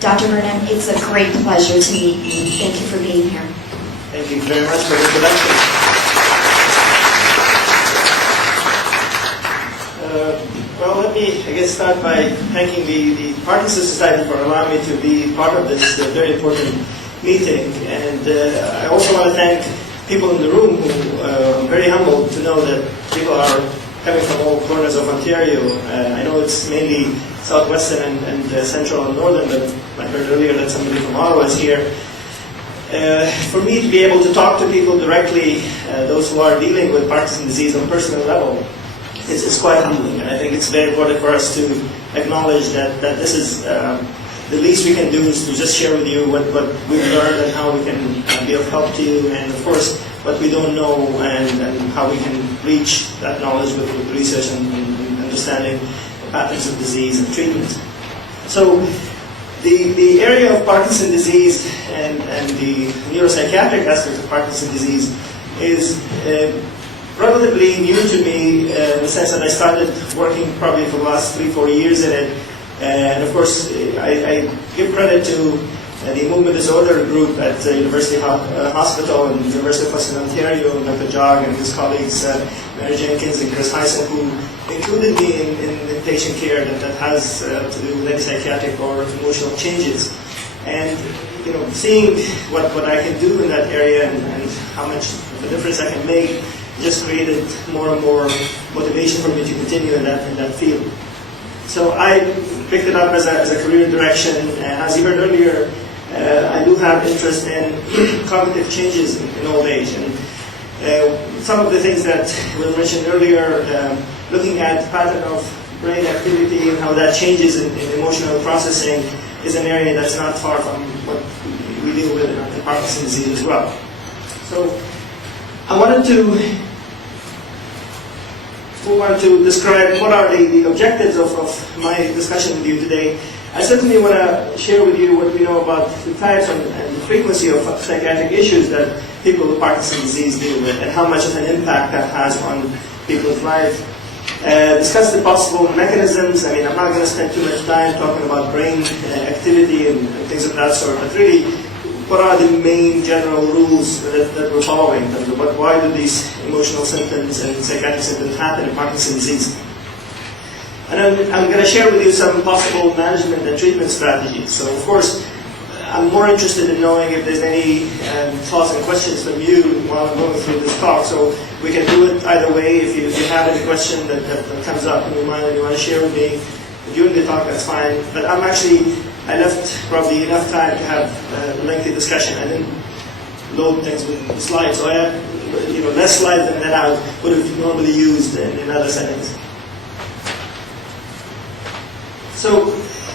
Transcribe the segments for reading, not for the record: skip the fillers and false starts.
Dr. Burhan, it's a great pleasure to meet you. Thank you for being here. Thank you very much for the introduction. Well, let me, start by thanking the Parkinson's Society for allowing me to be part of this very important meeting. And I also want to thank people in the room who I'm very humbled to know that people are coming from all corners of Ontario. I know it's mainly southwestern and central and northern, but I heard earlier that somebody from Ottawa is here. For me to be able to talk to people directly, those who are dealing with Parkinson's disease on a personal level, it's quite humbling. And I think it's very important for us to acknowledge that this is the least we can do is to just share with you what we've learned and how we can be of help to you, and of course what we don't know and how we can reach that knowledge with research and understanding the patterns of disease and treatment. So the area of Parkinson's disease and the neuropsychiatric aspects of Parkinson's disease is relatively new to me in the sense that I started working probably for the last 3-4 years in it. And of course, I give credit to the movement disorder group at University Hospital and University of Western Ontario, Dr. Jog and his colleagues, Mary Jenkins and Chris Heisen, who included me in patient care that has to do with any psychiatric or emotional changes. And seeing what I can do in that area and how much of a difference I can make just created more and more motivation for me to continue in that field. So I picked it up as a career direction, and as you heard earlier, I do have interest in cognitive changes in old age. And some of the things that were mentioned earlier, looking at pattern of brain activity and how that changes in emotional processing is an area that's not far from what we deal with in Parkinson's disease as well. So I wanted to describe what are the objectives of my discussion with you today. I certainly want to share with you what we know about the types and the frequency of psychiatric issues that people with Parkinson's disease deal with and how much of an impact that has on people's life. Discuss the possible mechanisms. I mean, I'm not going to spend too much time talking about brain activity and things of that sort, but really, what are the main general rules that we're following? Why do these emotional symptoms and psychiatric symptoms happen in Parkinson's disease? And I'm going to share with you some possible management and treatment strategies. So, of course, I'm more interested in knowing if there's any thoughts and questions from you while I'm going through this talk. So we can do it either way. If you have any question that comes up in your mind and you want to share with me during the talk, that's fine. But I left probably enough time to have a lengthy discussion. I didn't load things with slides, so I had less slides than I would have normally used in other settings. So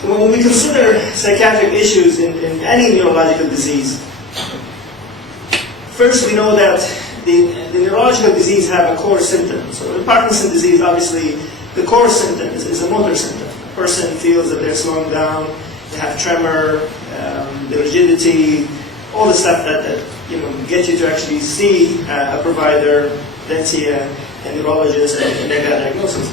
when we consider psychiatric issues in any neurological disease, first we know that the neurological disease have a core symptom. So in Parkinson's disease, obviously, the core symptom is a motor symptom. The person feels that they're slowing down, they have tremor, the rigidity, all the stuff that get you to actually see a provider, then see a neurologist and make that diagnosis.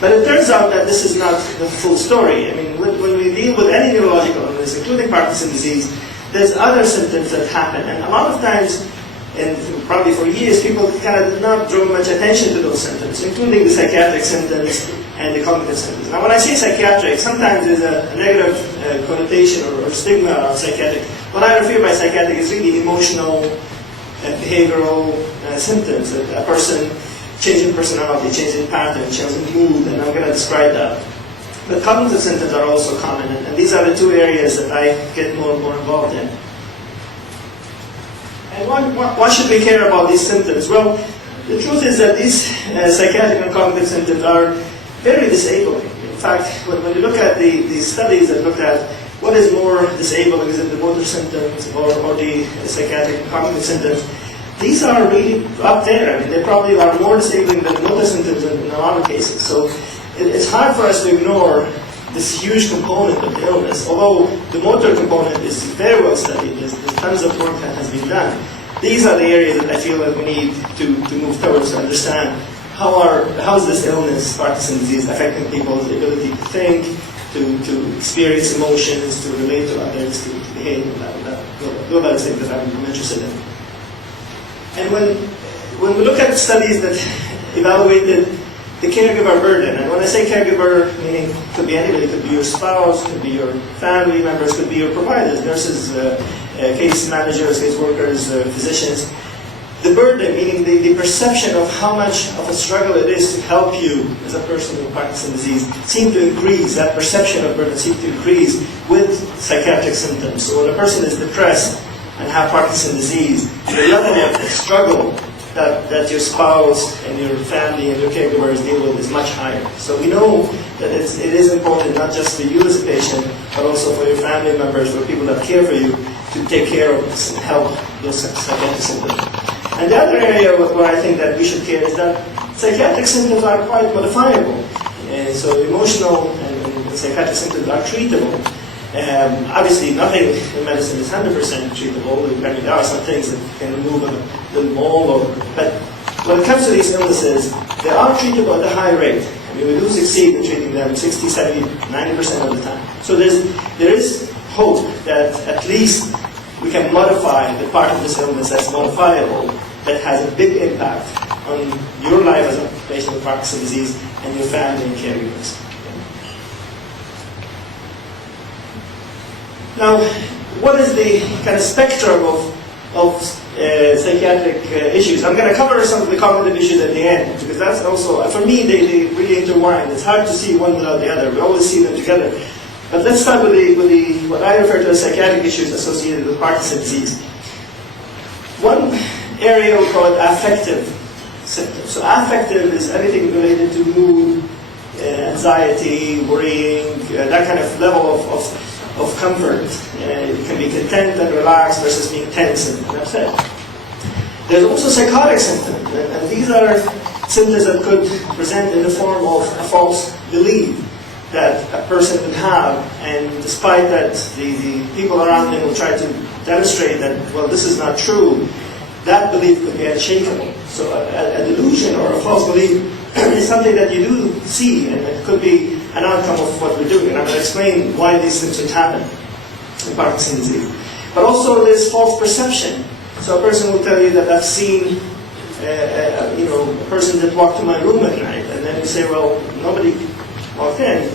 But it turns out that this is not the full story. I mean, when we deal with any neurological illness, including Parkinson's disease, there's other symptoms that happen. And a lot of times, and probably for years, people kind of did not draw much attention to those symptoms, including the psychiatric symptoms and the cognitive symptoms. Now, when I say psychiatric, sometimes there's a negative connotation or stigma of psychiatric. What I refer by psychiatric is really emotional, behavioral symptoms. A person changing personality, changing pattern, changing mood, and I'm going to describe that. But cognitive symptoms are also common, and these are the two areas that I get more and more involved in. And why should we care about these symptoms? Well, the truth is that these psychiatric and cognitive symptoms are very disabling. In fact, when you look at the studies that look at what is more disabling, is it the motor symptoms or the psychiatric and cognitive symptoms, these are really up there. I mean, they probably are more disabling than motor symptoms in a lot of cases. So it's hard for us to ignore this huge component of the illness. Although the motor component is very well studied, there's tons of work that has been done. These are the areas that I feel that we need to move towards to understand how is this illness, Parkinson's disease, affecting people's ability to think, to experience emotions, to relate to others, to behave. Those are the things that I'm interested in. And when we look at studies that evaluated the caregiver burden, and when I say caregiver, meaning it could be anybody, it could be your spouse, it could be your family members, it could be your providers, nurses, case managers, case workers, physicians. The burden, meaning the perception of how much of a struggle it is to help you as a person with Parkinson's disease, seem to increase. That perception of burden seems to increase with psychiatric symptoms. So when a person is depressed and have Parkinson's disease, the level of struggle that your spouse and your family and your caregivers deal with is much higher. So we know that it is important not just for you as a patient, but also for your family members, for people that care for you, to take care of this and help those psychiatric symptoms. And the other area where I think that we should care is that psychiatric symptoms are quite modifiable. So emotional and psychiatric symptoms are treatable. Obviously, nothing in medicine is 100% treatable. There are some things that can remove a little mole, but when it comes to these illnesses, they are treatable at a high rate. I mean, we do succeed in treating them 60, 70, 90% of the time. So there is hope that at least we can modify the part of this illness that's modifiable, that has a big impact on your life as a patient with Parkinson's disease and your family and caregivers. Now, what is the kind of spectrum of psychiatric issues? I'm going to cover some of the cognitive issues at the end, because that's also, for me, they really intertwine. It's hard to see one without the other. We always see them together. But let's start with what I refer to as psychiatric issues associated with Parkinson's disease. One area we call it affective symptoms. So affective is anything related to mood, anxiety, worrying, that kind of level of comfort. It can be content and relaxed versus being tense and upset. There's also psychotic symptoms, and these are symptoms that could present in the form of a false belief that a person can have, and despite that the people around them will try to demonstrate that, well, this is not true, that belief could be unshakable. So a delusion or a false belief is something that you do see, and it could be an outcome of what we're doing. And I'm going to explain why these symptoms happen in Parkinson's disease. But also there's false perception. So a person will tell you that I've seen a person that walked to my room at night, and then you say, well, nobody walked in.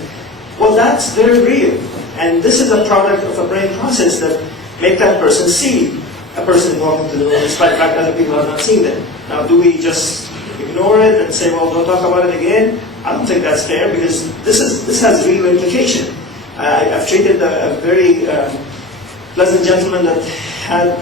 Well, that's very real. And this is a product of a brain process that make that person see a person walking to the room, despite the fact that other people are not seeing them. Now, do we just ignore it and say, well, don't talk about it again? I don't think that's fair, because this has real implication. I've treated a very pleasant gentleman that had,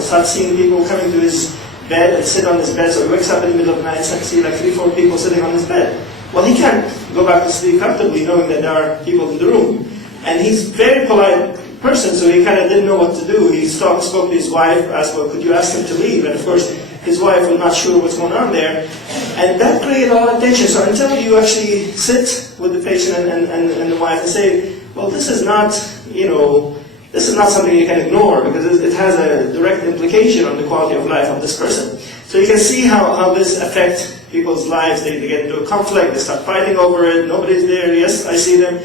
started seeing people coming to his bed and sit on his bed, so he wakes up in the middle of the night and see like 3-4 people sitting on his bed. Well, he can't go back to sleep comfortably knowing that there are people in the room. And he's a very polite person, so he kind of didn't know what to do. He spoke to his wife, asked, well, could you ask him to leave? And of course, his wife was not sure what's going on there. And that created a lot of tension. So until you actually sit with the patient and the wife and say, well, this is not, this is not something you can ignore, because it has a direct implication on the quality of life of this person. So you can see how this affects people's lives. They get into a conflict, they start fighting over it, nobody's there, yes, I see them.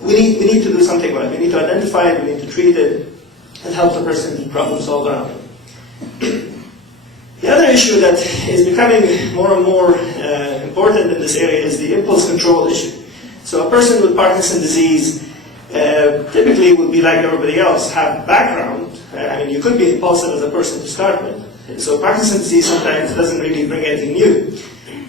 We need to do something about it. We need to identify it, we need to treat it, and help the person problem solve around it. The other issue that is becoming more and more important in this area is the impulse control issue. So a person with Parkinson's disease typically would be like everybody else, have background. You could be impulsive as a person to start with. So Parkinson's disease sometimes doesn't really bring anything new.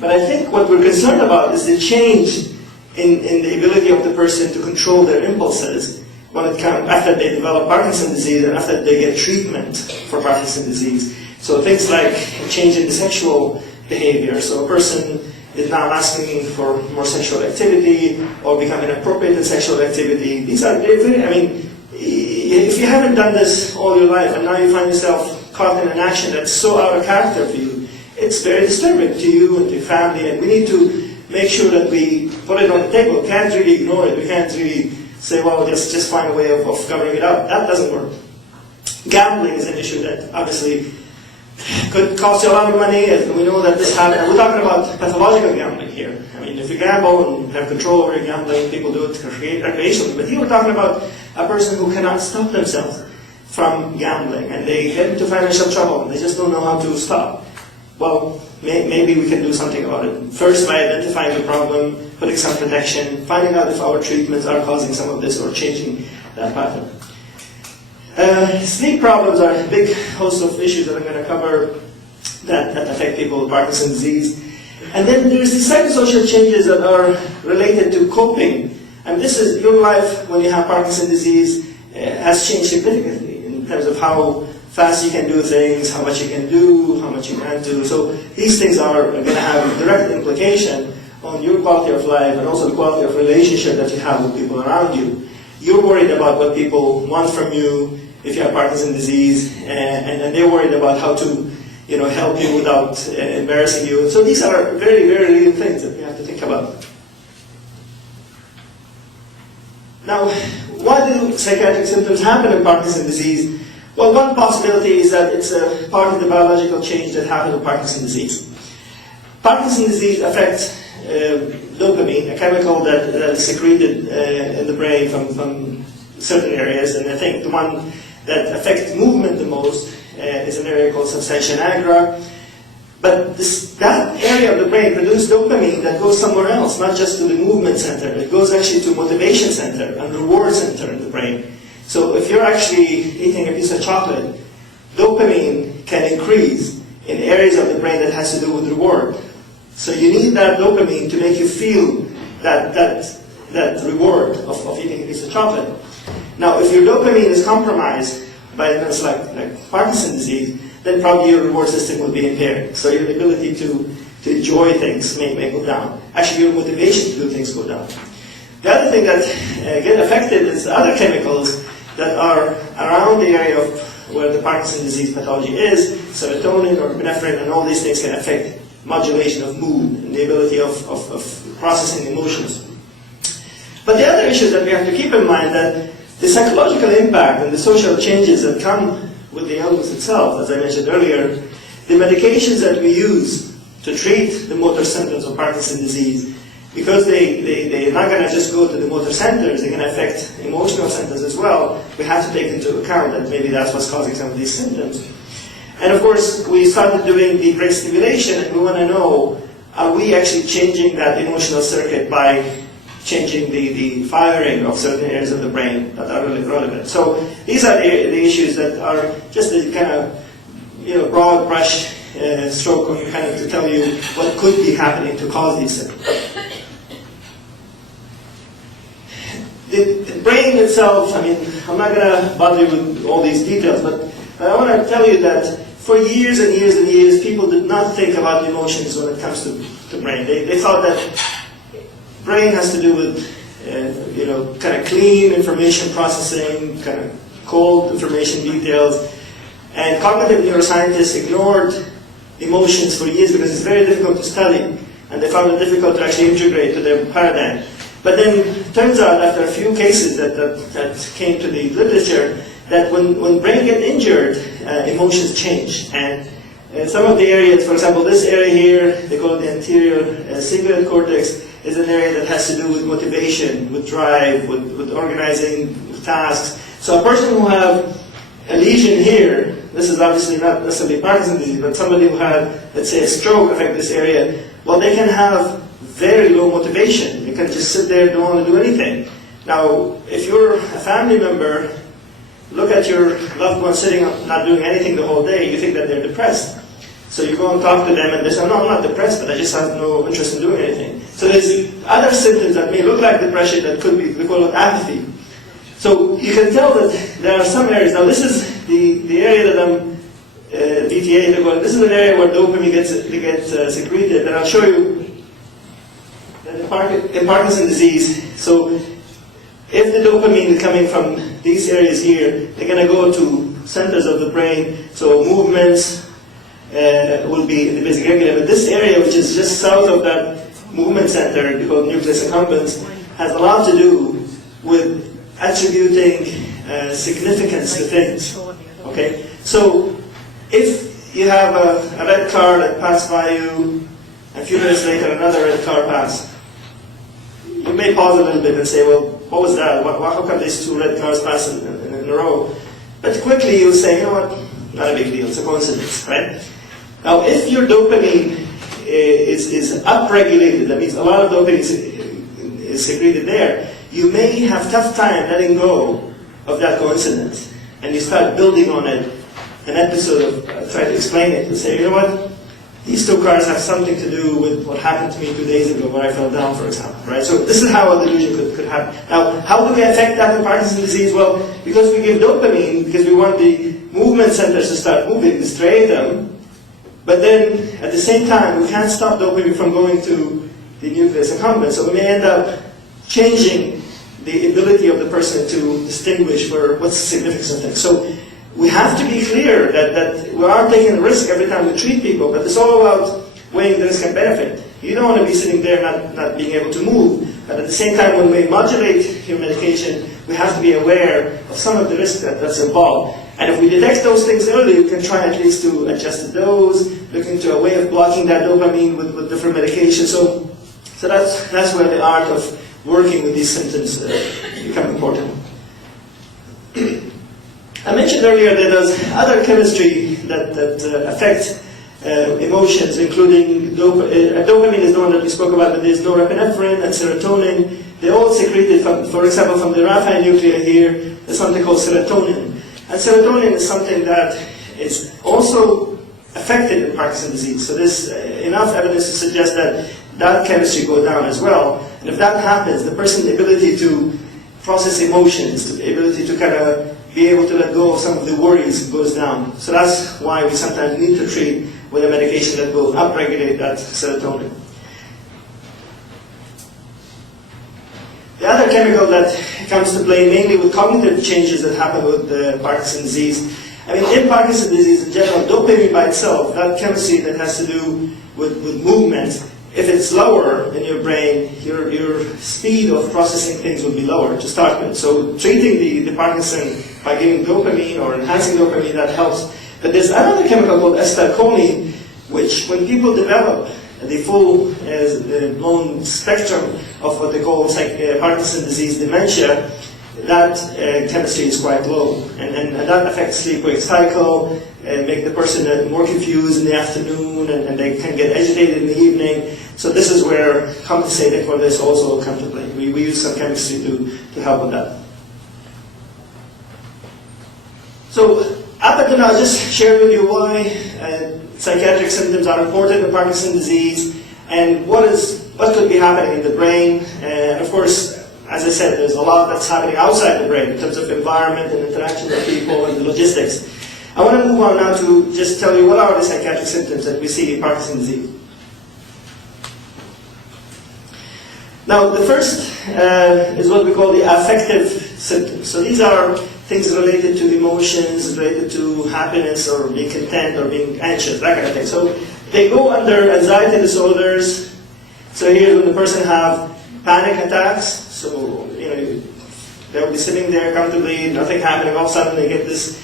But I think what we're concerned about is the change in the ability of the person to control their impulses when it comes after they develop Parkinson's disease and after they get treatment for Parkinson's disease. So things like a change in the sexual behavior. So a person is now asking for more sexual activity or becoming inappropriate in sexual activity. These are very, if you haven't done this all your life and now you find yourself caught in an action that's so out of character for you, it's very disturbing to you and to your family, and we need to make sure that we put it on the table. We can't really ignore it. We can't really say, well, just find a way of covering it up. That doesn't work. Gambling is an issue that obviously Could cost you a lot of money, and we know that this happens. We're talking about pathological gambling here. I mean, if you gamble and have control over your gambling, people do it recreationally. But here we're talking about a person who cannot stop themselves from gambling, and they get into financial trouble, and they just don't know how to stop. Well, maybe we can do something about it. First, by identifying the problem, putting some protection, finding out if our treatments are causing some of this or changing that pattern. Sleep problems are a big host of issues that I'm going to cover that affect people with Parkinson's disease. And then there's the psychosocial changes that are related to coping. And this is your life when you have Parkinson's disease has changed significantly in terms of how fast you can do things, how much you can do, how much you can't do. So these things are going to have a direct implication on your quality of life and also the quality of relationship that you have with people around you. You're worried about what people want from you if you have Parkinson's disease, and they're worried about how to help you without embarrassing you. So these are very, very real things that we have to think about. Now, why do psychiatric symptoms happen in Parkinson's disease? Well, one possibility is that it's a part of the biological change that happens in Parkinson's disease. Parkinson's disease affects dopamine, a chemical that is secreted in the brain from certain areas, and I think the one that affects movement the most is an area called substantia nigra. But that area of the brain produces dopamine that goes somewhere else, not just to the movement center. It goes actually to motivation center and reward center in the brain. So if you're actually eating a piece of chocolate, dopamine can increase in areas of the brain that has to do with reward. So you need that dopamine to make you feel that reward of eating a piece of chocolate. Now, if your dopamine is compromised by events like Parkinson's disease, then probably your reward system will be impaired. So your ability to enjoy things may go down. Actually, your motivation to do things go down. The other thing that get affected is other chemicals that are around the area of where the Parkinson's disease pathology is. Serotonin or epinephrine and all these things can affect modulation of mood and the ability of processing emotions. But the other issue that we have to keep in mind that the psychological impact and the social changes that come with the illness itself, as I mentioned earlier, the medications that we use to treat the motor symptoms of Parkinson's disease, because they're not going to just go to the motor centers, they're going to affect emotional centers as well, we have to take into account that maybe that's what's causing some of these symptoms. And of course, we started doing the brain stimulation, and we want to know, are we actually changing that emotional circuit by changing the firing of certain areas of the brain that are really relevant. So these are the issues that are just a kind of broad brush stroke kind of to tell you what could be happening to cause these symptoms. The brain itself, I mean, I'm not going to bother you with all these details, but I want to tell you that for years and years and years, people did not think about emotions when it comes to the brain. They thought that brain has to do with, kind of clean information processing, kind of cold information details. And cognitive neuroscientists ignored emotions for years because it's very difficult to study. And they found it difficult to actually integrate to their paradigm. But then it turns out after a few cases that came to the literature, that when brain gets injured, emotions change. And some of the areas, for example, this area here, they call it the anterior cingulate cortex, is an area that has to do with motivation, with drive, with organizing tasks. So a person who have a lesion here, this is obviously not necessarily Parkinson's disease, but somebody who had, let's say, a stroke affect this area, well, they can have very low motivation. You can just sit there and don't want to do anything. Now, if you're a family member, look at your loved one sitting up, not doing anything the whole day, you think that they're depressed. So you go and talk to them and they say, no, I'm not depressed, but I just have no interest in doing anything. So there's other symptoms that may look like depression that could be, we call it apathy. So you can tell that there are some areas. Now this is the area that I'm, DTA, this is an area where dopamine gets secreted, and I'll show you that in Parkinson's disease, so if the dopamine is coming from these areas here, they're going to go to centers of the brain, so movements will be in the basic ganglia. But this area, which is just south of that movement center, called nucleus accumbens, has a lot to do with attributing significance to things. Okay, so if you have a red car that passed by you, and a few minutes later another red car passed. You may pause a little bit and say, well, what was that? How come these two red cars pass in a row? But quickly you'll say, you know what, not a big deal, it's a coincidence, right? Now, if your dopamine is upregulated, that means a lot of dopamine is secreted there, you may have tough time letting go of that coincidence. And you start building on it, an episode of trying to explain it, and say, you know what, these two cars have something to do with what happened to me 2 days ago when I fell down, for example, right? So this is how a delusion could happen. Now, how do we affect that in Parkinson's disease? Well, because we give dopamine, because we want the movement centers to start moving, to striate them, but then at the same time, we can't stop dopamine from going to the nucleus accumbens, so we may end up changing the ability of the person to distinguish for what's the significance of things. So we have to be clear that we are taking a risk every time we treat people, but it's all about weighing the risk and benefit. You don't want to be sitting there not being able to move, but at the same time when we modulate your medication, we have to be aware of some of the risk that's involved. And if we detect those things early, we can try at least to adjust the dose, look into a way of blocking that dopamine with different medications. So that's where the art of working with these symptoms become important. I mentioned earlier that there's other chemistry that affects emotions, including dopamine is the one that we spoke about, but there's norepinephrine and serotonin. They're all secreted, for example, from the raphe nuclei here. There's something called serotonin. And serotonin is something that is also affected in Parkinson's disease. So there's enough evidence to suggest that chemistry goes down as well. And if that happens, the person's ability to process emotions, the ability to kind of be able to let go of some of the worries goes down. So that's why we sometimes need to treat with a medication that will upregulate that serotonin. The other chemical that comes to play mainly with cognitive changes that happen with Parkinson's disease. I mean, in Parkinson's disease in general, dopamine by itself, that chemistry that has to do with movement, if it's lower in your brain, your speed of processing things will be lower to start with. So treating the Parkinson by giving dopamine or enhancing dopamine, that helps. But there's another chemical called acetylcholine, which when people develop the full blown spectrum of what they call Parkinson's disease dementia, that chemistry is quite low. And that affects sleep-wake cycle, and make the person more confused in the afternoon, and they can get agitated in the evening. So this is where compensating for this also comes to play. We use some chemistry to help with that. So up until now, I just shared with you why psychiatric symptoms are important in Parkinson's disease, and what could be happening in the brain. And of course, as I said, there's a lot that's happening outside the brain in terms of environment and interaction with people and the logistics. I want to move on now to just tell you what are the psychiatric symptoms that we see in Parkinson's disease. Now, the first is what we call the affective symptoms. So these are things related to emotions, related to happiness or being content or being anxious, that kind of thing. So they go under anxiety disorders. So here's when the person have panic attacks. So, they'll be sitting there comfortably, nothing happening, all of a sudden they get this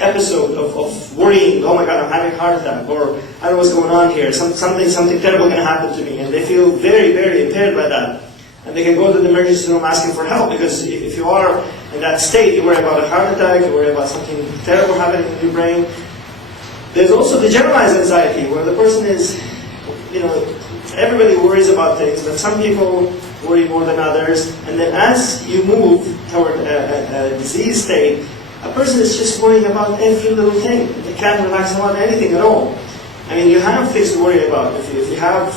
episode of worrying, oh my God, I'm having a heart attack, or I don't know what's going on here, something terrible going to happen to me, and they feel very, very impaired by that. And they can go to the emergency room asking for help, because if you are in that state, you worry about a heart attack, you worry about something terrible happening in your brain. There's also the generalized anxiety, where the person is, everybody worries about things, but some people worry more than others. And then as you move toward a disease state, a person is just worrying about every little thing. They can't relax about anything at all. I mean, you have things to worry about. If you have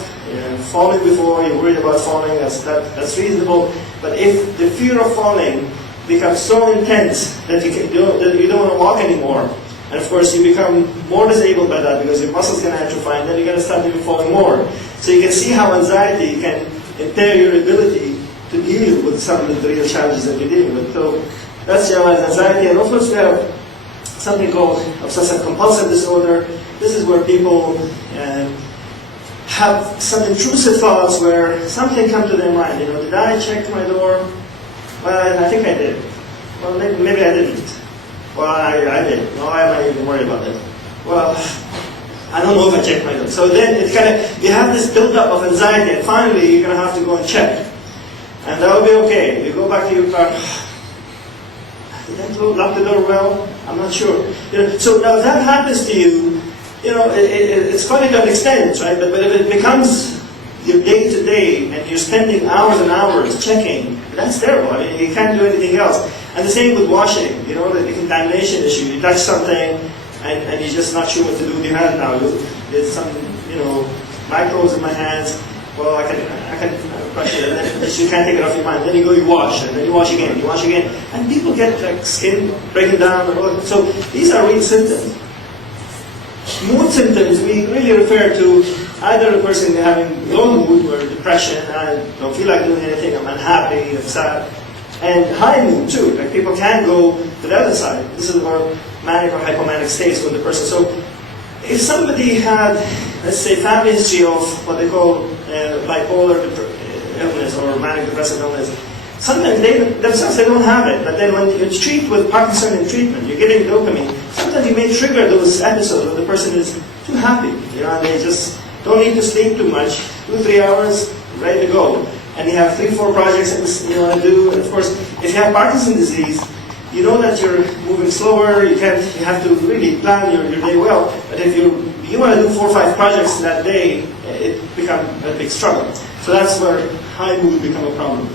fallen before, you're worried about falling, that's reasonable. But if the fear of falling becomes so intense that you don't want to walk anymore, and of course you become more disabled by that because your muscles can atrophy, and then you're going to start even falling more. So you can see how anxiety can impair your ability to deal with some of the real challenges that you're dealing with. So that's generalized anxiety. And also we have something called obsessive-compulsive disorder. This is where people have some intrusive thoughts where something comes to their mind. Did I check my door? Well, I think I did. Well, maybe I didn't. Well, I did. No, I am not even worried about it. Well, I don't know if I checked my notes. So then it kind of, you have this build-up of anxiety, and finally you're going to have to go and check. And that will be okay. You go back to your car, did I lock the door well? I'm not sure. So now if that happens to you, it's funny to an extent, right? But if it becomes your day-to-day, and you're spending hours and hours checking, that's terrible. I mean, you can't do anything else. And the same with washing, the contamination issue. You touch something, and you're just not sure what to do with your hand now. There's some, microbes in my hands. Well, I can brush it, and then you can't take it off your mind. Then you go, you wash, and then you wash again, and people get like skin breaking down. So these are real symptoms. Mood symptoms, we really refer to either a person having low mood or depression, I don't feel like doing anything, I'm unhappy, I'm sad, and high mood too. Like people can go to the other side. This is our manic or hypomanic states when the person. So if somebody had, let's say, family history of what they call bipolar illness or manic depressive illness, sometimes they themselves they don't have it, but then when you treat with Parkinsonian treatment, you're giving dopamine, sometimes you may trigger those episodes where the person is too happy, and they just don't need to sleep too much, 2-3 hours, ready to go. And you have 3-4 projects that you want to do, and of course, if you have Parkinson's disease, you know that you're moving slower, you have to really plan your day well, but if you want to do 4 or 5 projects that day, it becomes a big struggle. So that's where high mood become a problem.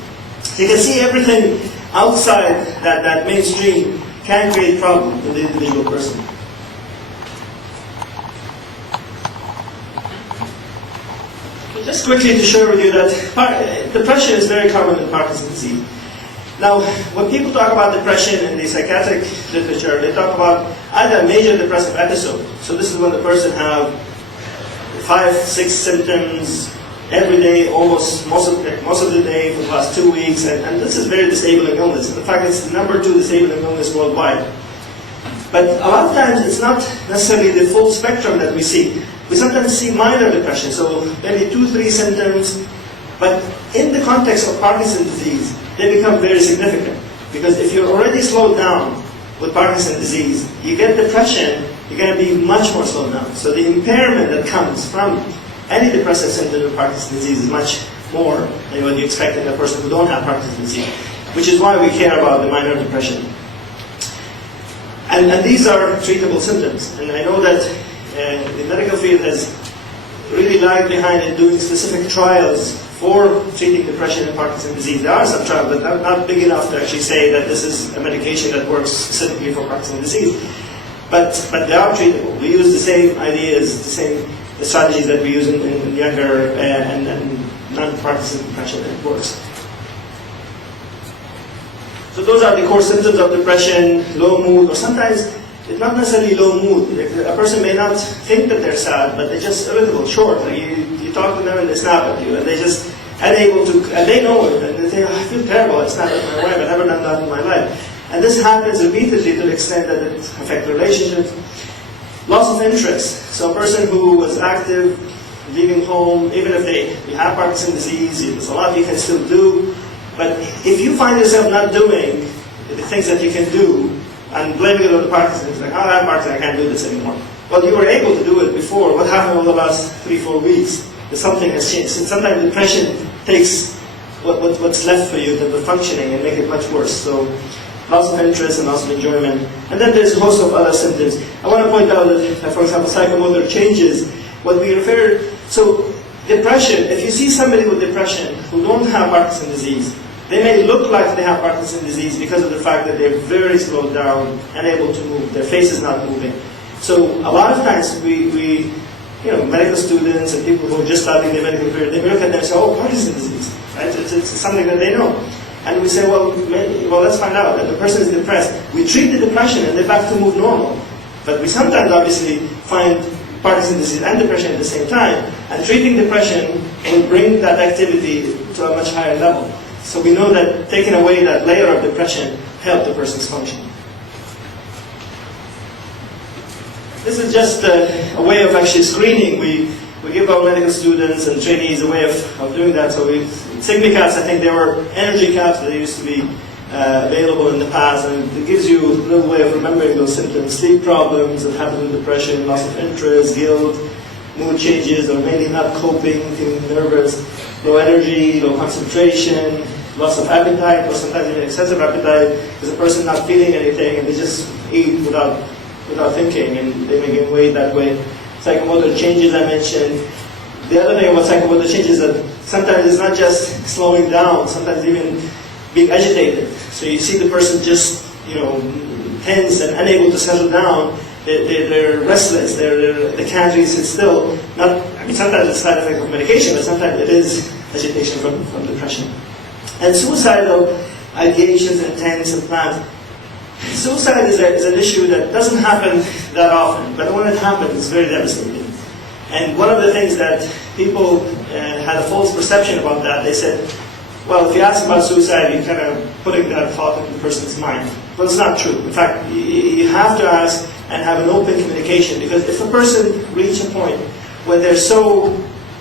So you can see everything outside that mainstream can create problems in the individual person. So just quickly to share with you that depression is very common in Parkinson's disease. Now, when people talk about depression in the psychiatric literature, they talk about either a major depressive episode. So this is when the person have 5-6 symptoms every day, almost most of the day for the last 2 weeks, and this is very disabling illness. In fact, it's the #2 disabling illness worldwide. But a lot of times, it's not necessarily the full spectrum that we see. We sometimes see minor depression, so maybe 2-3 symptoms, but in the context of Parkinson's disease, they become very significant. Because if you're already slowed down with Parkinson's disease, you get depression, you're going to be much more slowed down. So the impairment that comes from any depressive symptom of Parkinson's disease is much more than what you expect in a person who don't have Parkinson's disease, which is why we care about the minor depression. And these are treatable symptoms. And I know that the medical field has really lagged behind in doing specific trials for treating depression and Parkinson's disease. There are some trials, but not big enough to actually say that this is a medication that works specifically for Parkinson's disease. But they are treatable. We use the same ideas, the same strategies that we use in younger and non-Parkinson's depression, and it works. So those are the core symptoms of depression: low mood, or sometimes it's not necessarily low mood. A person may not think that they're sad, but they're just irritable, short. Like you talk to them and they snap at you, and they're just unable to, and they know it, and they say, I feel terrible, I snap at my wife, I've never done that in my life. And this happens repeatedly to the extent that it affects relationships. Loss of interest. So a person who was active, leaving home, even if they have Parkinson's disease, there's a lot you can still do. But if you find yourself not doing the things that you can do, and blaming it on the Parkinson's, like, oh, I have Parkinson's, I can't do this anymore. Well, you were able to do it before. What happened over the last 3-4 weeks? Something has changed. And sometimes depression takes what's left for you in terms of functioning and make it much worse. So loss of interest and loss of enjoyment. And then there's a host of other symptoms. I want to point out that, for example, psychomotor changes, what we refer, so depression, if you see somebody with depression who don't have Parkinson's disease, they may look like they have Parkinson's disease because of the fact that they're very slowed down, unable to move, their face is not moving. So a lot of times we medical students and people who are just starting their medical career, they look at them and say, oh, Parkinson's disease, right? It's something that they know. And we say, well, let's find out that the person is depressed. We treat the depression and they're back to move normal. But we sometimes obviously find Parkinson's disease and depression at the same time, and treating depression will bring that activity to a much higher level. So we know that taking away that layer of depression helps the person's function. This is just a way of actually screening. We give our medical students and trainees a way of doing that. So Signicats, I think they were energy caps. They used to be available in the past, and it gives you a little way of remembering those symptoms. Sleep problems that happen with depression, loss of interest, guilt, mood changes, or mainly not coping, feeling nervous, low energy, low concentration, loss of appetite, or sometimes even excessive appetite. There's a person not feeling anything and they just eat without thinking, and they may gain weight that way. Psychomotor changes I mentioned. The other thing about psychomotor changes is that sometimes it's not just slowing down, sometimes even being agitated. So you see the person just, tense and unable to settle down. They're restless. They can't really sit still. Sometimes it's a side effect of medication, but sometimes it is agitation from depression. And suicidal ideations, intents, and plans. Suicide is an issue that doesn't happen that often, but when it happens, it's very devastating. And one of the things that people had a false perception about that, they said, well, if you ask about suicide, you're kind of putting that thought in the person's mind. But it's not true. In fact, you have to ask and have an open communication, because if a person reaches a point where they're so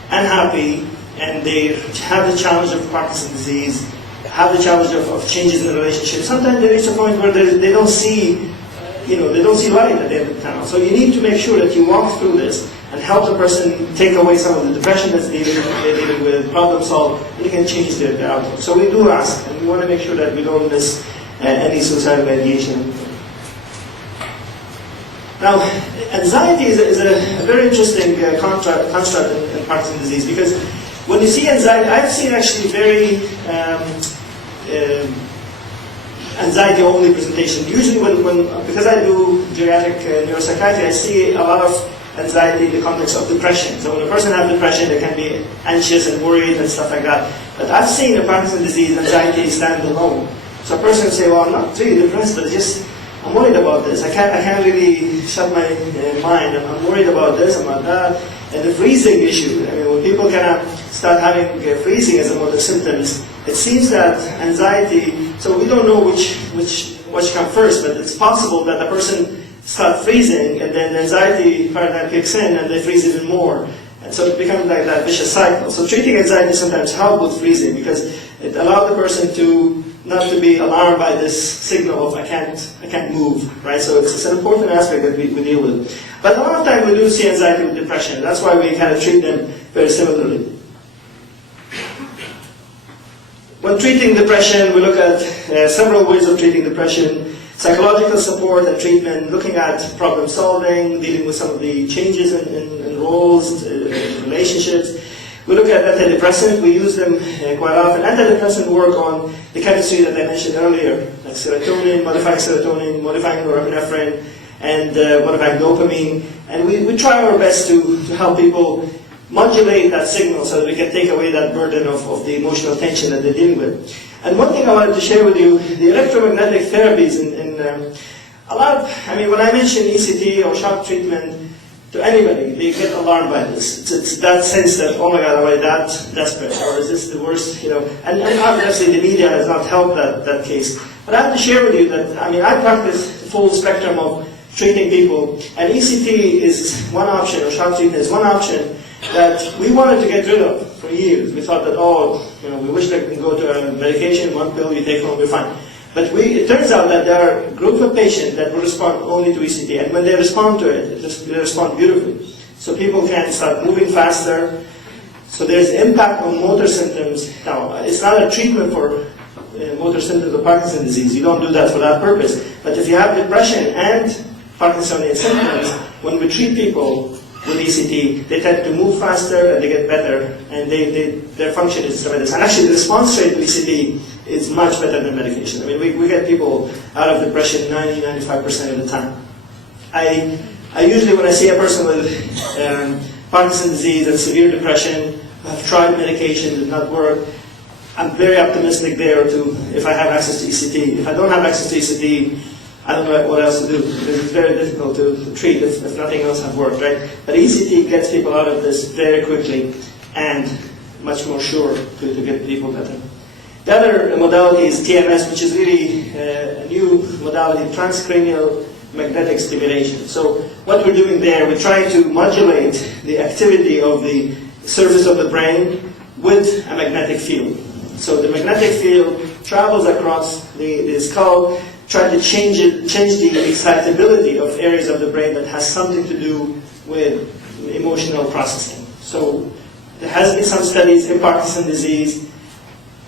unhappy and they have the challenge of Parkinson's disease, have the challenge of changes in the relationship, sometimes they reach a point where they don't see, they don't see light at the end of the tunnel. So you need to make sure that you walk through this and help the person take away some of the depression that's they're dealing with, problem solve, and you can change their outlook. So we do ask, and we want to make sure that we don't miss any suicidal ideation. Now, anxiety is a very interesting construct in Parkinson's disease, because when you see anxiety, I've seen actually very anxiety-only presentation. Usually because I do geriatric neuropsychiatry, I see a lot of anxiety in the context of depression. So when a person has depression, they can be anxious and worried and stuff like that. But I've seen in Parkinson's disease, anxiety stand alone. So a person will say, well, I'm not really depressed, but I'm worried about this. I can't really shut my mind. I'm worried about this, about that. And the freezing issue, when people kind of start having freezing as one of the symptoms, it seems that anxiety, so we don't know which comes first, but it's possible that the person starts freezing and then the anxiety paradigm kicks in and they freeze even more. And so it becomes like that vicious cycle. So treating anxiety sometimes helps with freezing, because it allows the person to not to be alarmed by this signal of I can't move, right? So it's an important aspect that we deal with. But a lot of times we do see anxiety with depression. That's why we kind of treat them very similarly. When treating depression, we look at several ways of treating depression: psychological support and treatment, looking at problem solving, dealing with some of the changes in roles, relationships. We look at antidepressants. We use them quite often. Antidepressants work on the chemistry that I mentioned earlier, like serotonin, modifying norepinephrine, and modifying dopamine. And we try our best to help people modulate that signal so that we can take away that burden of the emotional tension that they're dealing with. And one thing I wanted to share with you, the electromagnetic therapies a lot of, when I mention ECT or shock treatment to anybody, they get alarmed by this. It's that sense that, oh my God, am I that desperate? Or is this the worst, And obviously the media has not helped that case. But I have to share with you that, I practice the full spectrum of treating people, and ECT is one option, or shock treatment is one option that we wanted to get rid of for years. We thought that, we wish that we can go to a medication, one pill you take home, we're fine. But it turns out that there are a group of patients that will respond only to ECT, and when they respond to it, they respond beautifully. So people can start moving faster. So there's impact on motor symptoms. Now, it's not a treatment for motor symptoms of Parkinson's disease. You don't do that for that purpose. But if you have depression and Parkinsonian symptoms, when we treat people with ECT, they tend to move faster and they get better, and their function is tremendous. And actually, the response rate to ECT is much better than medication. We get people out of depression 90-95% of the time. I usually, when I see a person with Parkinson's disease and severe depression, have tried medication, did not work, I'm very optimistic there if I have access to ECT. If I don't have access to ECT, I don't know what else to do, because it's very difficult to treat if nothing else has worked, right? But ECT gets people out of this very quickly and much more sure to get people better. The other modality is TMS, which is really a new modality, transcranial magnetic stimulation. So what we're doing there, we're trying to modulate the activity of the surface of the brain with a magnetic field. So the magnetic field travels across the skull, trying to change the excitability of areas of the brain that has something to do with emotional processing. So there has been some studies in Parkinson's disease.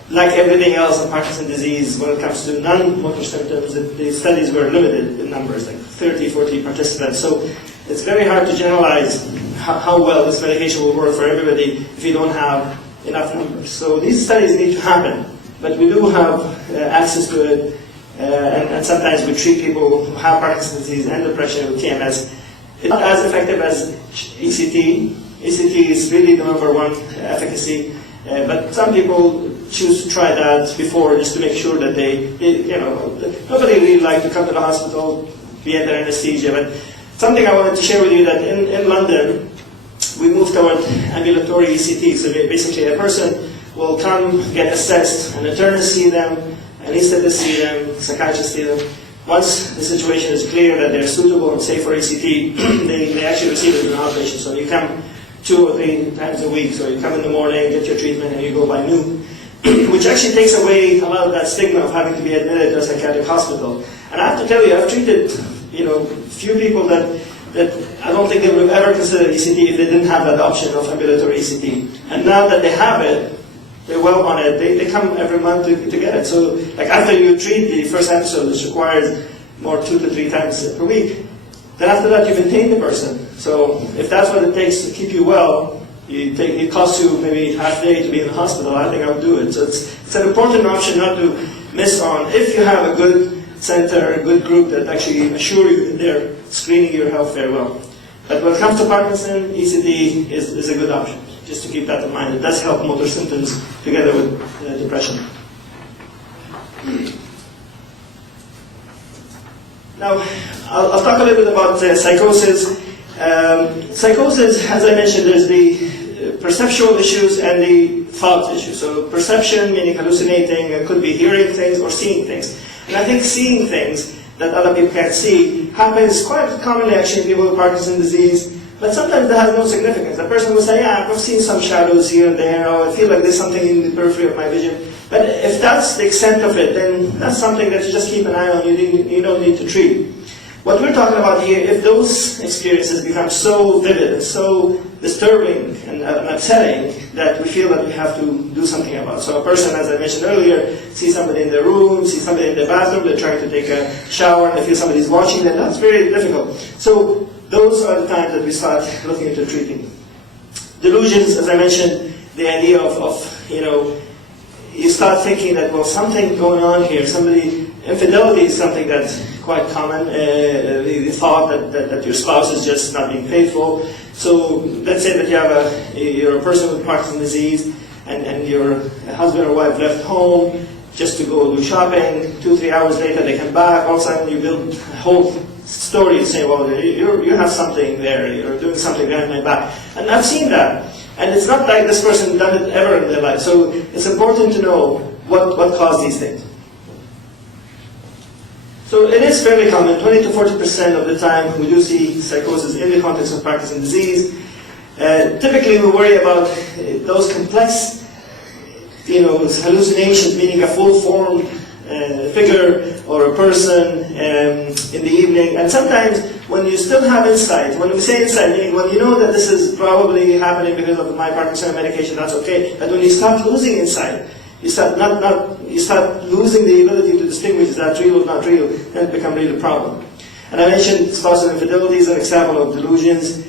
Like everything else in Parkinson's disease, when it comes to non-motor symptoms, the studies were limited in numbers, like 30, 40 participants. So it's very hard to generalize how well this medication will work for everybody if you don't have enough numbers. So these studies need to happen, but we do have access to it, and sometimes we treat people who have Parkinson's disease and depression with TMS. It's not as effective as ECT. ECT is really the number one efficacy, but some people choose to try that before just to make sure that nobody really likes to come to the hospital, be under anesthesia. But something I wanted to share with you that in London, we moved toward ambulatory ECT. So basically a person will come, get assessed, an internist see them, an anesthetist see them, psychiatrist see them. Once the situation is clear that they're suitable and safe for ECT, they actually receive it as an outpatient. So you come 2 or 3 times a week. So you come in the morning, get your treatment, and you go by noon. Which actually takes away a lot of that stigma of having to be admitted to a psychiatric hospital. And I have to tell you, I've treated, few people that I don't think they would have ever considered ECT if they didn't have that option of ambulatory ECT. And now that they have it, they're well on it. They come every month to get it. So, like after you treat the first episode, which requires more 2 to 3 times per week, then after that you maintain the person. So if that's what it takes to keep you well, it costs you maybe half a day to be in the hospital, I think I would do it. So it's an important option not to miss on if you have a good center, a good group that actually assure you that they're screening your health very well. But when it comes to Parkinson, ECT is a good option, just to keep that in mind. It does help motor symptoms together with depression. Now, I'll talk a little bit about psychosis. Psychosis, as I mentioned, there's the perceptual issues and the thought issues. So perception, meaning hallucinating, it could be hearing things or seeing things. And I think seeing things that other people can't see happens quite commonly actually in people with Parkinson's disease, but sometimes that has no significance. A person will say, yeah, I've seen some shadows here and there, or I feel like there's something in the periphery of my vision. But if that's the extent of it, then that's something that you just keep an eye on, you don't need to treat. What we're talking about here, if those experiences become so vivid and so disturbing and upsetting that we feel that we have to do something about. So a person, as I mentioned earlier, sees somebody in their room, sees somebody in their bathroom, they're trying to take a shower, and they feel somebody's watching them, that's very difficult. So those are the times that we start looking into treating. Delusions, as I mentioned, the idea of you start thinking that, well, something going on here, infidelity is something that's quite common, the thought that your spouse is just not being faithful. So let's say that you're a person with Parkinson's disease and your husband or wife left home just to go do shopping. 2-3 hours later they come back, all of a sudden you build a whole story saying, well, you have something there, you're doing something behind my back. And I've seen that. And it's not like this person done it ever in their life. So it's important to know what caused these things. So it is fairly common, 20 to 40% of the time we do see psychosis in the context of Parkinson's disease. Typically we worry about those complex hallucinations, meaning a full-formed figure or a person in the evening. And sometimes when you still have insight, when we say insight, meaning when you know that this is probably happening because of my Parkinson's medication, that's okay. But when you start losing insight, you start losing the ability to distinguish is that real or not real, then it becomes really a problem. And I mentioned spousal infidelity as an example of delusions.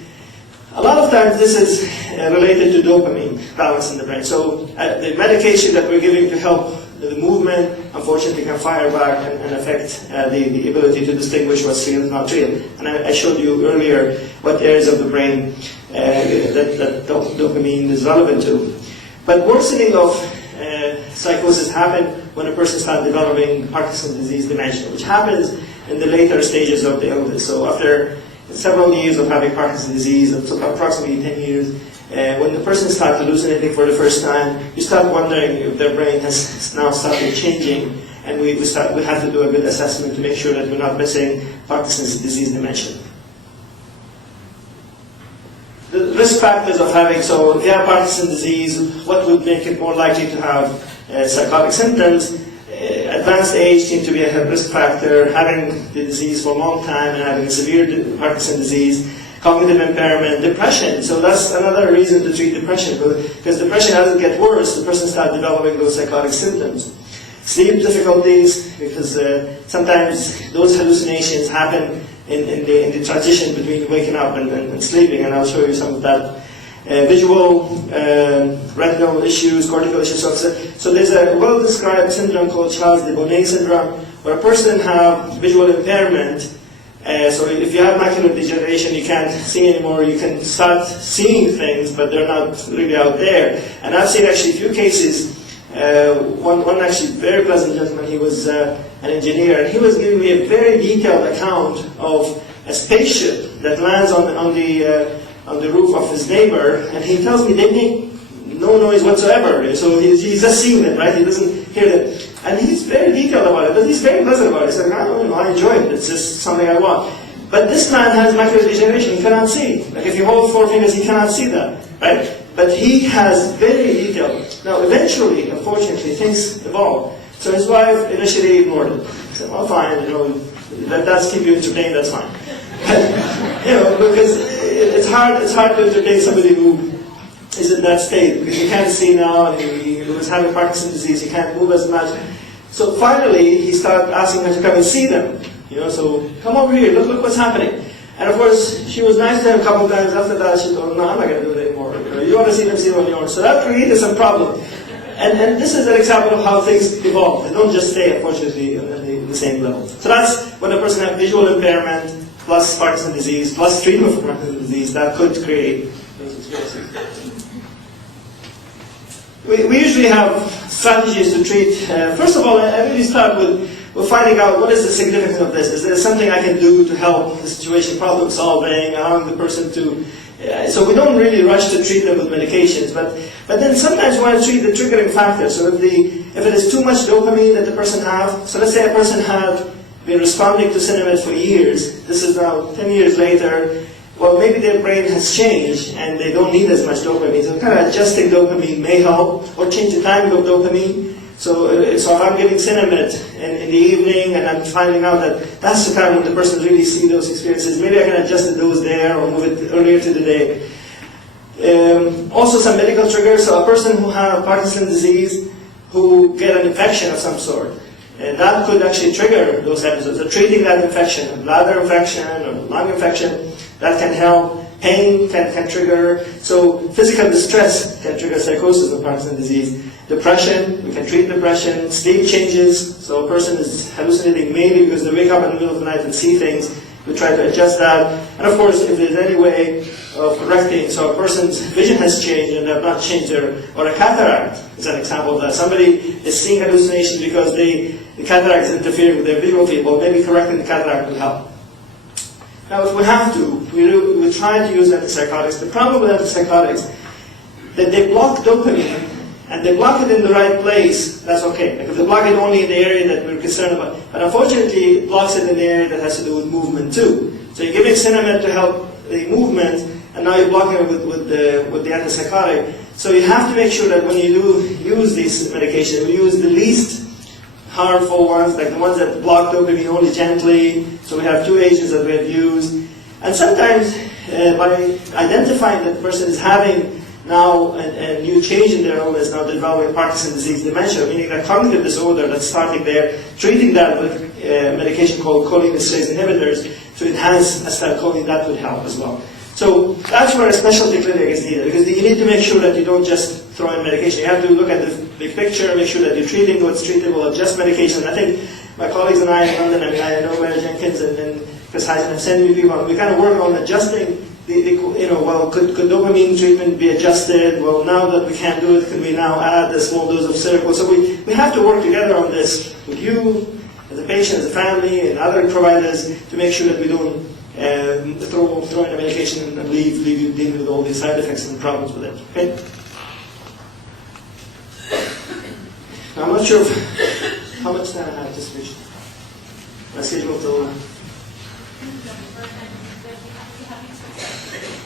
A lot of times this is related to dopamine balance in the brain. So the medication that we're giving to help the movement, unfortunately, can fire back and affect the ability to distinguish what's real and not real. And I showed you earlier what areas of the brain that dopamine is relevant to. But worsening of psychosis happen when a person starts developing Parkinson's disease dementia, which happens in the later stages of the illness. So after several years of having Parkinson's disease, approximately 10 years, when the person starts hallucinating for the first time, you start wondering if their brain has now started changing, and we have to do a good assessment to make sure that we're not missing Parkinson's disease dementia. The risk factors of having, so if you have Parkinson's disease, what would make it more likely to have psychotic symptoms? advanced age seem to be a risk factor, having the disease for a long time and having severe Parkinson's disease, cognitive impairment, depression. So that's another reason to treat depression, because depression, as it gets worse, the person starts developing those psychotic symptoms. Sleep difficulties, because sometimes those hallucinations happen in the transition between waking up and sleeping, and I'll show you some of that. Visual, retinal issues, cortical issues. So there's a well-described syndrome called Charles-de Bonnet syndrome, where a person has visual impairment. So if you have macular degeneration, you can't see anymore. You can start seeing things, but they're not really out there. And I've seen actually a few cases. One actually very pleasant gentleman. He was an engineer, and he was giving me a very detailed account of a spaceship that lands on the roof of his neighbor, and he tells me they make no noise whatsoever. So he's just seeing them, right? He doesn't hear them. And he's very detailed about it, but he's very pleasant about it. He's like, I enjoy it. It's just something I want. But this man has macular degeneration. He cannot see. Like if you hold 4 fingers, he cannot see that, right? But he has very detailed. Now, eventually, unfortunately, things evolve. So his wife initially ignored it. He said, well, fine, that's keep you entertained, that's fine. Because it's hard to entertain somebody who is in that state, because you can't see now, and he was having Parkinson's disease, he can't move as much. So finally, he started asking her to come and see them. So come over here, look what's happening. And of course, she was nice to him a couple of times. After that, she told him, no, I'm not going to do it anymore. You want to see them on your own. So that created some problem. And this is an example of how things evolve. They don't just stay, unfortunately, at the same level. So that's when a person has visual impairment, plus Parkinson's disease, plus treatment for Parkinson's disease, that could create those experiences. We usually have strategies to treat. First of all, I really start with finding out what is the significance of this. Is there something I can do to help the situation, problem solving, allowing the person to... so we don't really rush to treat them with medications, but then sometimes we want to treat the triggering factor. So if it is too much dopamine that the person has, so let's say a person had been responding to Cinemed for years, this is now 10 years later, well, maybe their brain has changed and they don't need as much dopamine. So kind of adjusting dopamine may help, or change the timing of dopamine. So if I'm giving Cinemed in the evening and I'm finding out that that's the time when the person really sees those experiences, maybe I can adjust the dose there or move it earlier to the day. Also some medical triggers. So a person who has Parkinson's disease who get an infection of some sort, that could actually trigger those episodes. So treating that infection, a bladder infection or lung infection, that can help. Pain can trigger. So physical distress can trigger psychosis of Parkinson's disease. Depression, we can treat depression. Sleep changes, so a person is hallucinating maybe because they wake up in the middle of the night and see things. We try to adjust that. And of course, if there's any way of correcting, so a person's vision has changed and they have not changed or a cataract is an example of that. Somebody is seeing hallucinations because the cataract is interfering with their visual field. Well, maybe correcting the cataract will help. Now, if we have to, we try to use antipsychotics. The problem with antipsychotics, that they block dopamine, and they block it in the right place, that's okay. Like if they block it only in the area that we're concerned about. But unfortunately, it blocks it in the area that has to do with movement too. So you're giving Cinemed to help the movement, and now you're blocking it with the antipsychotic. So you have to make sure that when you do use these medications, we use the least harmful ones, like the ones that block dopamine only gently. So we have 2 agents that we have used. And sometimes by identifying that the person is having now a new change in their illness, now developing Parkinson's disease, dementia, meaning a cognitive disorder that's starting there, treating that with medication called cholinesterase inhibitors to enhance acetylcholine, that would help as well. So that's where a specialty clinic is needed, because you need to make sure that you don't just throw in medication. You have to look at the big picture, make sure that you're treating what's treatable, adjust medication. I think my colleagues and I in London, I know Mary Jenkins and Chris Heisen have sent me people, we kind of work on adjusting could dopamine treatment be adjusted? Well, now that we can't do it, can we now add a small dose of Seroquel? So we have to work together on this with you, as a patient, as a family, and other providers to make sure that we don't throw in a medication and leave you dealing with all these side effects and problems with it. Okay? Now, I'm not sure how much time I have to switch. My schedule till...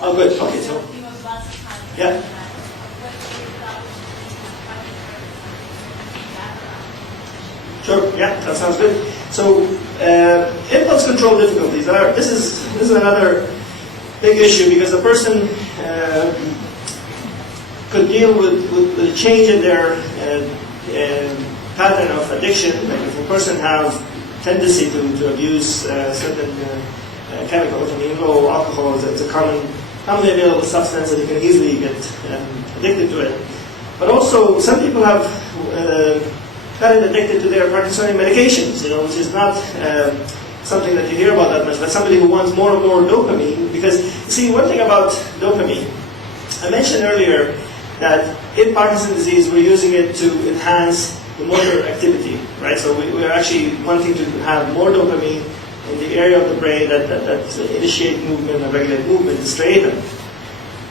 Oh, good. Okay, so... Yeah. Sure, yeah, that sounds good. So, impulse control difficulties this is another big issue, because a person could deal with a change in their pattern of addiction. Like if a person has tendency to abuse certain chemicals, I mean, alcohol is a commonly available substance, and you can easily get addicted to it. But also, some people have gotten addicted to their Parkinsonian medications, which is not something that you hear about that much, but somebody who wants more and more dopamine. Because, see, one thing about dopamine, I mentioned earlier that in Parkinson's disease we're using it to enhance the motor activity, right? So we're actually wanting to have more dopamine in the area of the brain that initiate movement and regulate movement, the striatum.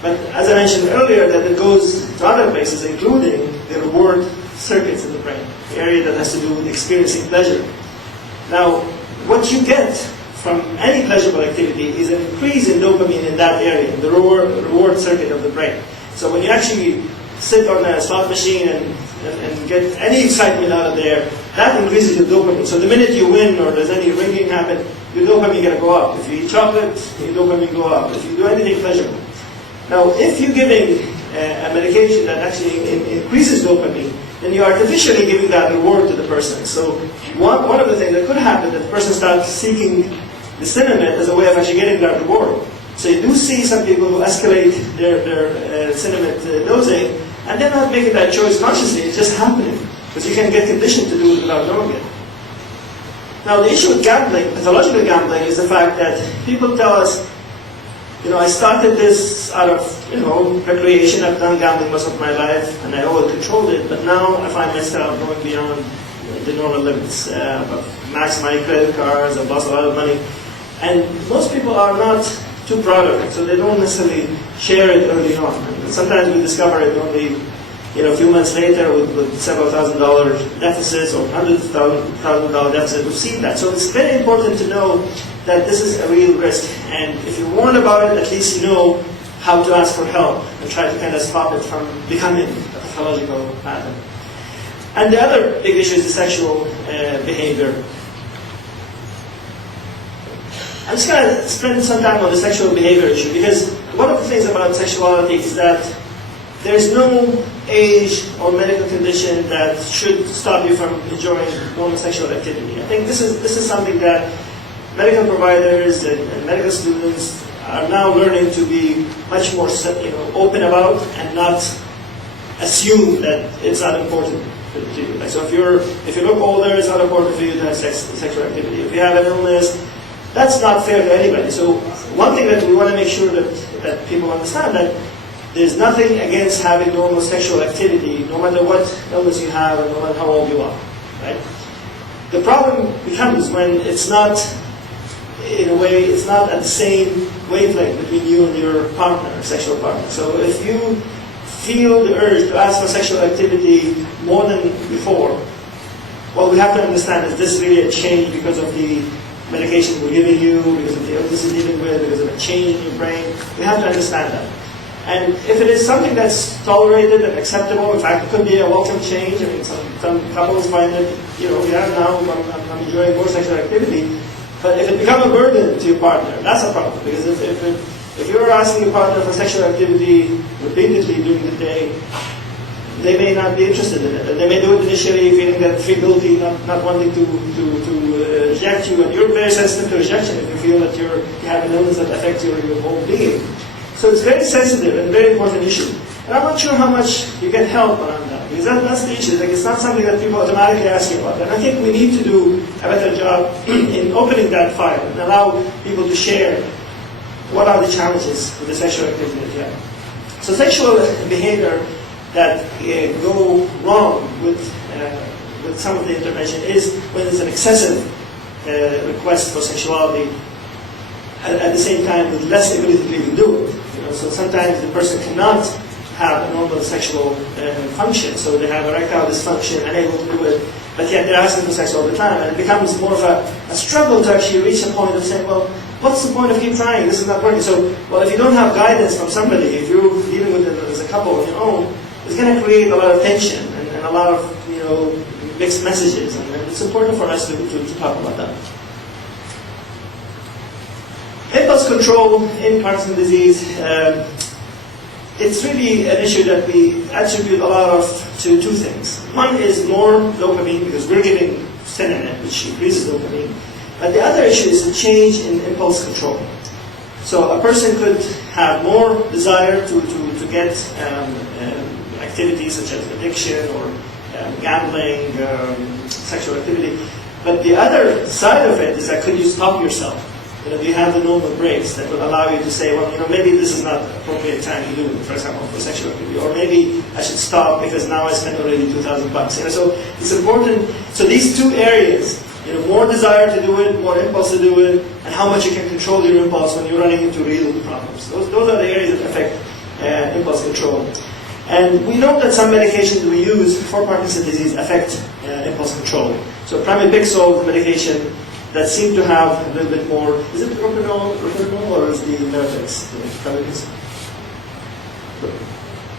But as I mentioned earlier, that it goes to other places, including the reward circuits in the brain, the area that has to do with experiencing pleasure. Now, what you get from any pleasurable activity is an increase in dopamine in that area, the reward circuit of the brain. So when you actually sit on a slot machine and get any excitement out of there, that increases your dopamine. So the minute you win or there's any ringing happen, your dopamine is going to go up. If you eat chocolate, your dopamine go up. If you do anything pleasurable. Now, if you're giving a medication that actually increases dopamine, then you're artificially giving that reward to the person. So one of the things that could happen is that the person starts seeking the Cinnamate as a way of actually getting that reward. So you do see some people who escalate their Cinnamate dosing, and they're not making that choice consciously, it's just happening. Because you can get conditioned to do it without knowing it. Now the issue with gambling, pathological gambling, is the fact that people tell us, I started this out of, recreation. I've done gambling most of my life, and I always controlled it, but now I find myself going beyond the normal limits. I've maxed my credit cards, I've lost a lot of money. And most people are not too proud of it, so they don't necessarily share it early on. And sometimes we discover it only, a few months later with several $1,000 deficits or $100,000 deficits. We've seen that. So it's very important to know that this is a real risk. And if you warn about it, at least you know how to ask for help and try to kind of stop it from becoming a pathological pattern. And the other big issue is the sexual behavior. I'm just going to spend some time on the sexual behavior issue, because one of the things about sexuality is that there's no age or medical condition that should stop you from enjoying normal sexual activity. I think this is something that medical providers and medical students are now learning to be much more open about, and not assume that it's not important to you. Like, so if you look older, it's not important for you to have sexual activity. If you have an illness, that's not fair to anybody. So one thing that we want to make sure that people understand, that there's nothing against having normal sexual activity, no matter what illness you have and no matter how old you are. Right? The problem becomes when it's not, in a way, it's not at the same wavelength between you and your partner, sexual partner. So if you feel the urge to ask for sexual activity more than before, what we have to understand is this really a change because of the medication we're giving you, because of the illness you're dealing with, because of a change in your brain. We have to understand that. And if it is something that's tolerated and acceptable, in fact, it could be a welcome change. I mean, some couples find that, now I'm enjoying more sexual activity. But if it becomes a burden to your partner, that's a problem. Because if you're asking your partner for sexual activity repeatedly during the day, they may not be interested in it. They may do it initially feeling that feel guilty, not wanting to reject you, and you're very sensitive to rejection if you feel that you have an illness that affects your whole being. So it's very sensitive and a very important issue. And I'm not sure how much you get help around that, because that's the issue. Like, it's not something that people automatically ask you about. And I think we need to do a better job in opening that file and allow people to share what are the challenges with the sexual activity that you have. So sexual behavior that go wrong with some of the intervention is when it's an excessive request for sexuality, at the same time with less ability to even do it. So sometimes the person cannot have a normal sexual function, so they have erectile dysfunction, unable to do it, but yet they're asking for sex all the time, and it becomes more of a struggle to actually reach a point of saying, well, what's the point of keep trying? This is not working. So, well, if you don't have guidance from somebody, if you're dealing with it as a couple on your own, it's going to create a lot of tension and a lot of, mixed messages. And it's important for us to talk about that. Impulse control in Parkinson's disease, it's really an issue that we attribute a lot of to two things. One is more dopamine, because we're giving serotonin, which increases dopamine. But the other issue is a change in impulse control. So a person could have more desire to get activities such as addiction or gambling, sexual activity. But the other side of it is that could you stop yourself? You have the normal breaks that will allow you to say, well, maybe this is not the appropriate time to do it, for example, for sexual activity, or maybe I should stop because now I spent already $2,000. So it's important. So these two areas, more desire to do it, more impulse to do it, and how much you can control your impulse when you're running into real problems. Those are the areas that affect impulse control. And we know that some medications we use for Parkinson's disease affect impulse control. So pramipixole medication that seem to have a little bit more, is it propanol or is the Vertex?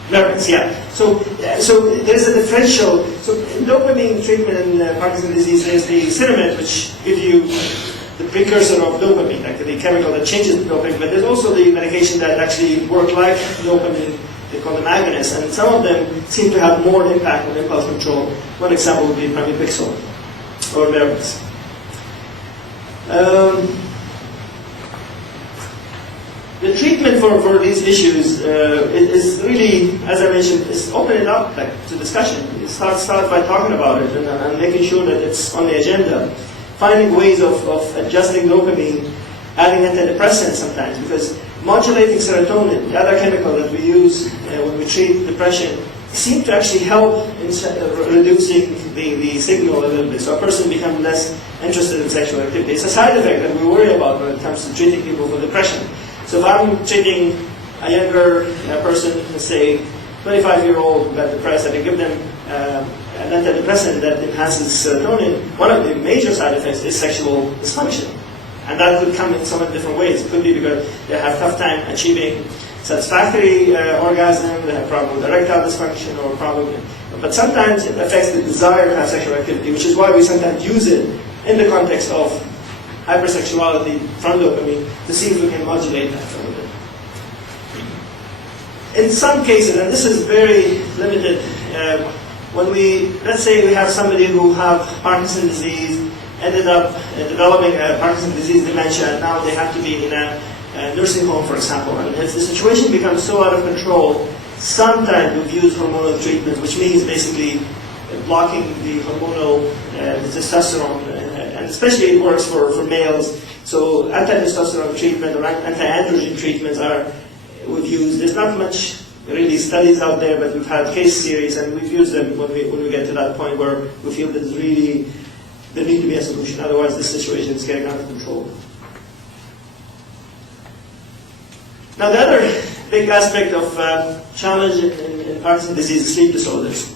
Vertex, yeah. So there's a differential. So in dopamine treatment in Parkinson's disease, there's the Sinemet, which gives you the precursor of dopamine, like the chemical that changes dopamine, but there's also the medication that actually work like dopamine. They call them agonists, and some of them seem to have more impact on impulse control. One example would be pramipixole or Vertex. The treatment for these issues is really, as I mentioned, is opening up to discussion. You start by talking about it and making sure that it's on the agenda. Finding ways of adjusting dopamine, adding antidepressants sometimes, because modulating serotonin, the other chemical that we use when we treat depression, seem to actually help in reducing the signal a little bit. So a person becomes less interested in sexual activity. It's a side effect that we worry about when it comes to treating people for depression. So if I'm treating a younger person, let's say 25-year-old who got depressed, I can give them an antidepressant that enhances serotonin. One of the major side effects is sexual dysfunction. And that could come in so many different ways. It could be because they have a tough time achieving satisfactory orgasm, they have problem with erectile dysfunction or problem, but sometimes it affects the desire to have sexual activity, which is why we sometimes use it in the context of hypersexuality from dopamine to see if we can modulate that a little bit. In some cases, and this is very limited, when let's say we have somebody who have Parkinson's disease, ended up developing Parkinson's disease dementia, and now they have to be in a nursing home, for example, and if the situation becomes so out of control, sometimes we've used hormonal treatment, which means basically blocking the hormonal testosterone, and especially it works for males. So anti-testosterone treatment or anti-androgen treatments we've used. There's not much really studies out there, but we've had case series, and we've used them when we get to that point where we feel that there needs to be a solution. Otherwise, this situation is getting out of control. Now, the other big aspect of challenge in Parkinson's disease is sleep disorders.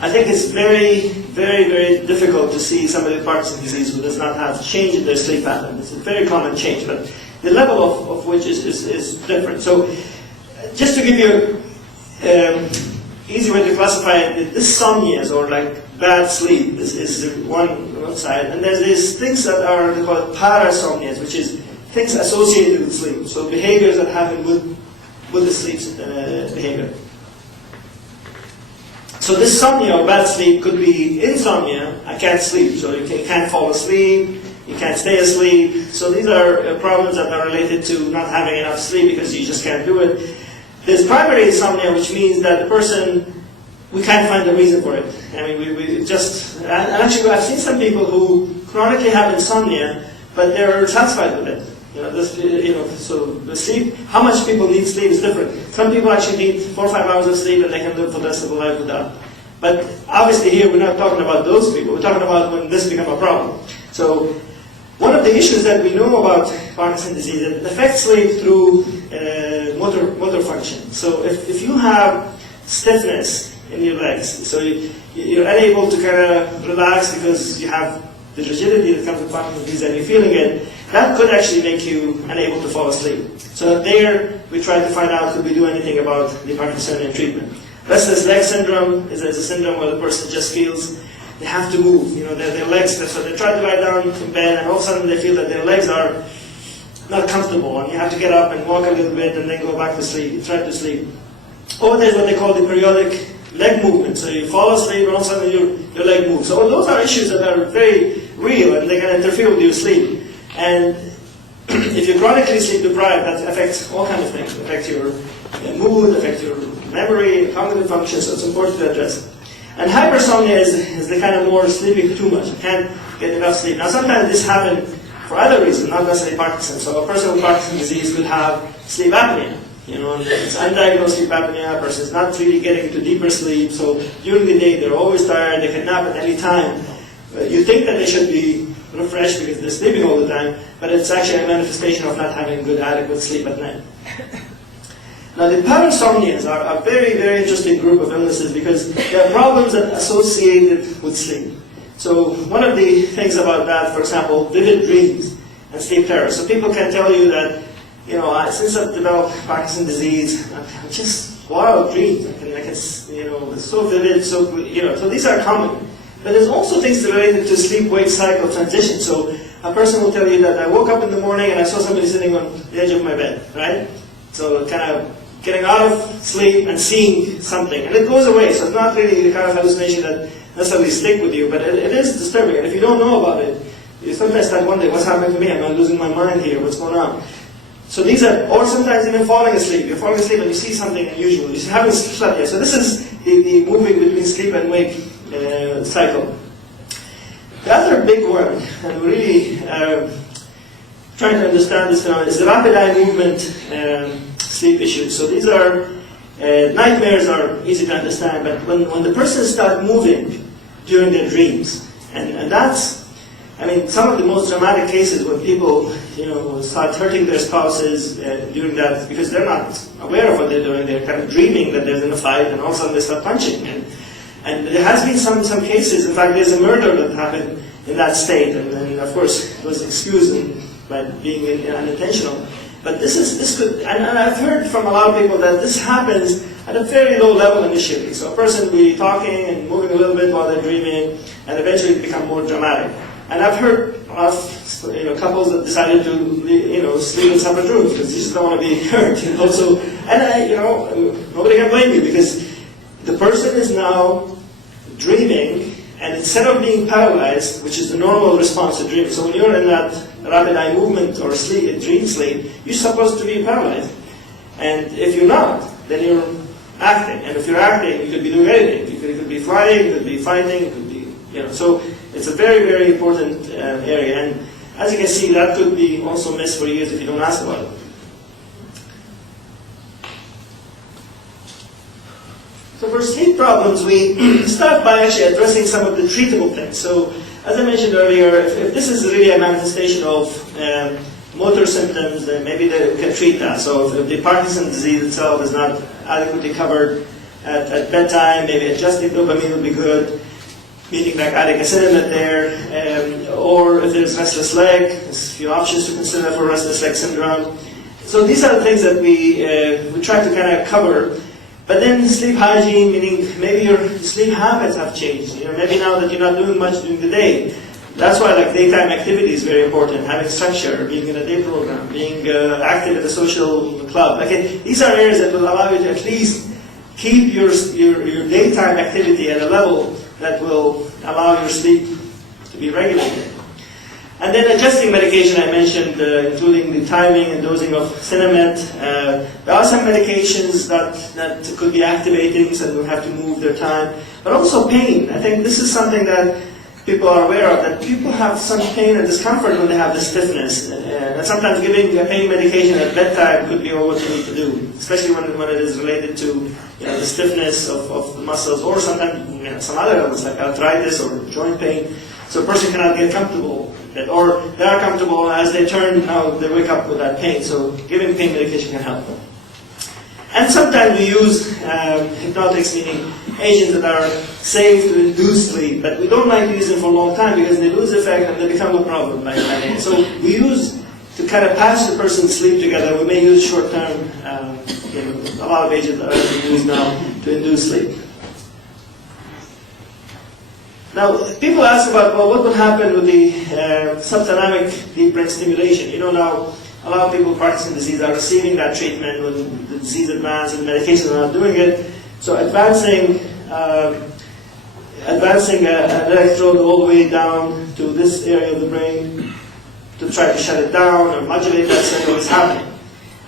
I think it's very, very, very difficult to see somebody with Parkinson's disease who does not have change in their sleep pattern. It's a very common change, but the level of which is different. So, just to give you an easy way to classify it, insomnias or like bad sleep is one side, and there's these things that are called parasomnias, which is things associated with sleep, so behaviors that happen with the sleep behavior. So dysomnia or bad sleep could be insomnia, I can't sleep, so you can't fall asleep, you can't stay asleep. So these are problems that are related to not having enough sleep because you just can't do it. There's primary insomnia, which means that the person, we can't find the reason for it. I mean, we just, and actually I've seen some people who chronically have insomnia, but they're satisfied with it. So the sleep, how much people need sleep is different. Some people actually need 4 or 5 hours of sleep and they can live for the rest of their life without. But obviously here we're not talking about those people, we're talking about when this becomes a problem. So one of the issues that we know about Parkinson's disease is it affects sleep through motor function. So if you have stiffness in your legs, so you're unable to kind of relax because you have the rigidity that comes with Parkinson's disease and you're feeling it, that could actually make you unable to fall asleep. So there, we tried to find out, could we do anything about the Parkinsonian treatment. Restless leg syndrome is a syndrome where the person just feels they have to move. Their legs. So they try to lie down in bed, and all of a sudden they feel that their legs are not comfortable, and you have to get up and walk a little bit, and then go back to sleep. Try to sleep. Or there's what they call the periodic leg movement. So you fall asleep, and all of a sudden your leg moves. So those are issues that are very real, and they can interfere with your sleep. And if you're chronically sleep deprived, that affects all kinds of things. It affects your mood, affects your memory, cognitive function, so it's important to address it. And hypersomnia is the kind of more sleeping too much. You can't get enough sleep. Now sometimes this happens for other reasons, not necessarily Parkinson's. So a person with Parkinson's disease could have sleep apnea. And it's undiagnosed sleep apnea. A person is not really getting into deeper sleep. So during the day they're always tired. They can nap at any time. You think that they should be refreshed because they're sleeping all the time, but it's actually a manifestation of not having good, adequate sleep at night. Now the parasomnias are a very, very interesting group of illnesses because there are problems that are associated with sleep. So one of the things about that, for example, vivid dreams and sleep terror. So people can tell you that, since I've developed Parkinson's disease, I'm just wild dreams. It's so vivid, so these are common. But there's also things related to sleep-wake cycle transition. So a person will tell you that I woke up in the morning and I saw somebody sitting on the edge of my bed, right? So kind of getting out of sleep and seeing something. And it goes away, so it's not really the kind of hallucination that necessarily stick with you, but it is disturbing. And if you don't know about it, you sometimes start wondering, what's happening to me? Am I losing my mind here? What's going on? So these are, or sometimes even falling asleep. You're falling asleep and you see something unusual. You haven't slept yet. So this is the moving between sleep and wake cycle. The other big one, and we're really trying to understand this phenomenon, is the rapid eye movement sleep issues. So these are, nightmares are easy to understand, but when the person starts moving during their dreams, and that's, some of the most dramatic cases when people, start hurting their spouses during that, because they're not aware of what they're doing, they're kind of dreaming that they're in a fight, and all of a sudden they start punching. And there has been some cases, in fact there's a murder that happened in that state, and of course it was excused by being unintentional. But this could, and I've heard from a lot of people that this happens at a very low level initially. So a person will be talking and moving a little bit while they're dreaming, and eventually it becomes more dramatic. And I've heard of couples that decided to sleep in separate rooms because they just don't want to be hurt. So, and nobody can blame you because the person is now dreaming, and instead of being paralyzed, which is the normal response to dreaming, so when you're in that rapid eye movement or sleep, dream sleep, you're supposed to be paralyzed. And if you're not, then you're acting. And if you're acting, you could be doing anything. You could be flying, you could be fighting, you could be, So it's a very, very important area. And as you can see, that could be also missed for years if you don't ask about it. So for sleep problems, we start by actually addressing some of the treatable things. So as I mentioned earlier, if this is really a manifestation of motor symptoms, then maybe they can treat that. So if the Parkinson's disease itself is not adequately covered at bedtime, maybe adjusting dopamine would be good, meaning like adding a cinnamon there, or if there's restless leg, there's a few options to consider for restless leg syndrome. So these are the things that we try to kind of cover. But then sleep hygiene, meaning maybe your sleep habits have changed. Maybe now that you're not doing much during the day. That's why daytime activity is very important. Having structure, being in a day program, being active at a social club. These are areas that will allow you to at least keep your daytime activity at a level that will allow your sleep to be regulated. And then adjusting medication I mentioned, including the timing and dosing of Cinemet. There are some medications that could be activating, so we'll have to move their time. But also pain. I think this is something that people are aware of, that people have some pain and discomfort when they have the stiffness. And sometimes giving a pain medication at bedtime could be all what you need to do, especially when it is related to the stiffness of the muscles, or sometimes some other elements like arthritis or joint pain. So a person cannot get comfortable, or they are comfortable, and as they turn, now they wake up with that pain. So giving pain medication can help. And sometimes we use hypnotics, meaning agents that are safe to induce sleep, but we don't like to use them for a long time because they lose effect and they become a problem by then. So we use, to kind of pass the person's sleep together, we may use short-term, a lot of agents that are used now to induce sleep. Now, people ask about, well, what would happen with the subthalamic deep brain stimulation? You know, now, a lot of people with Parkinson's disease are receiving that treatment when the disease advances and medications are not doing it. So advancing an electrode all the way down to this area of the brain to try to shut it down or modulate that signal is happening.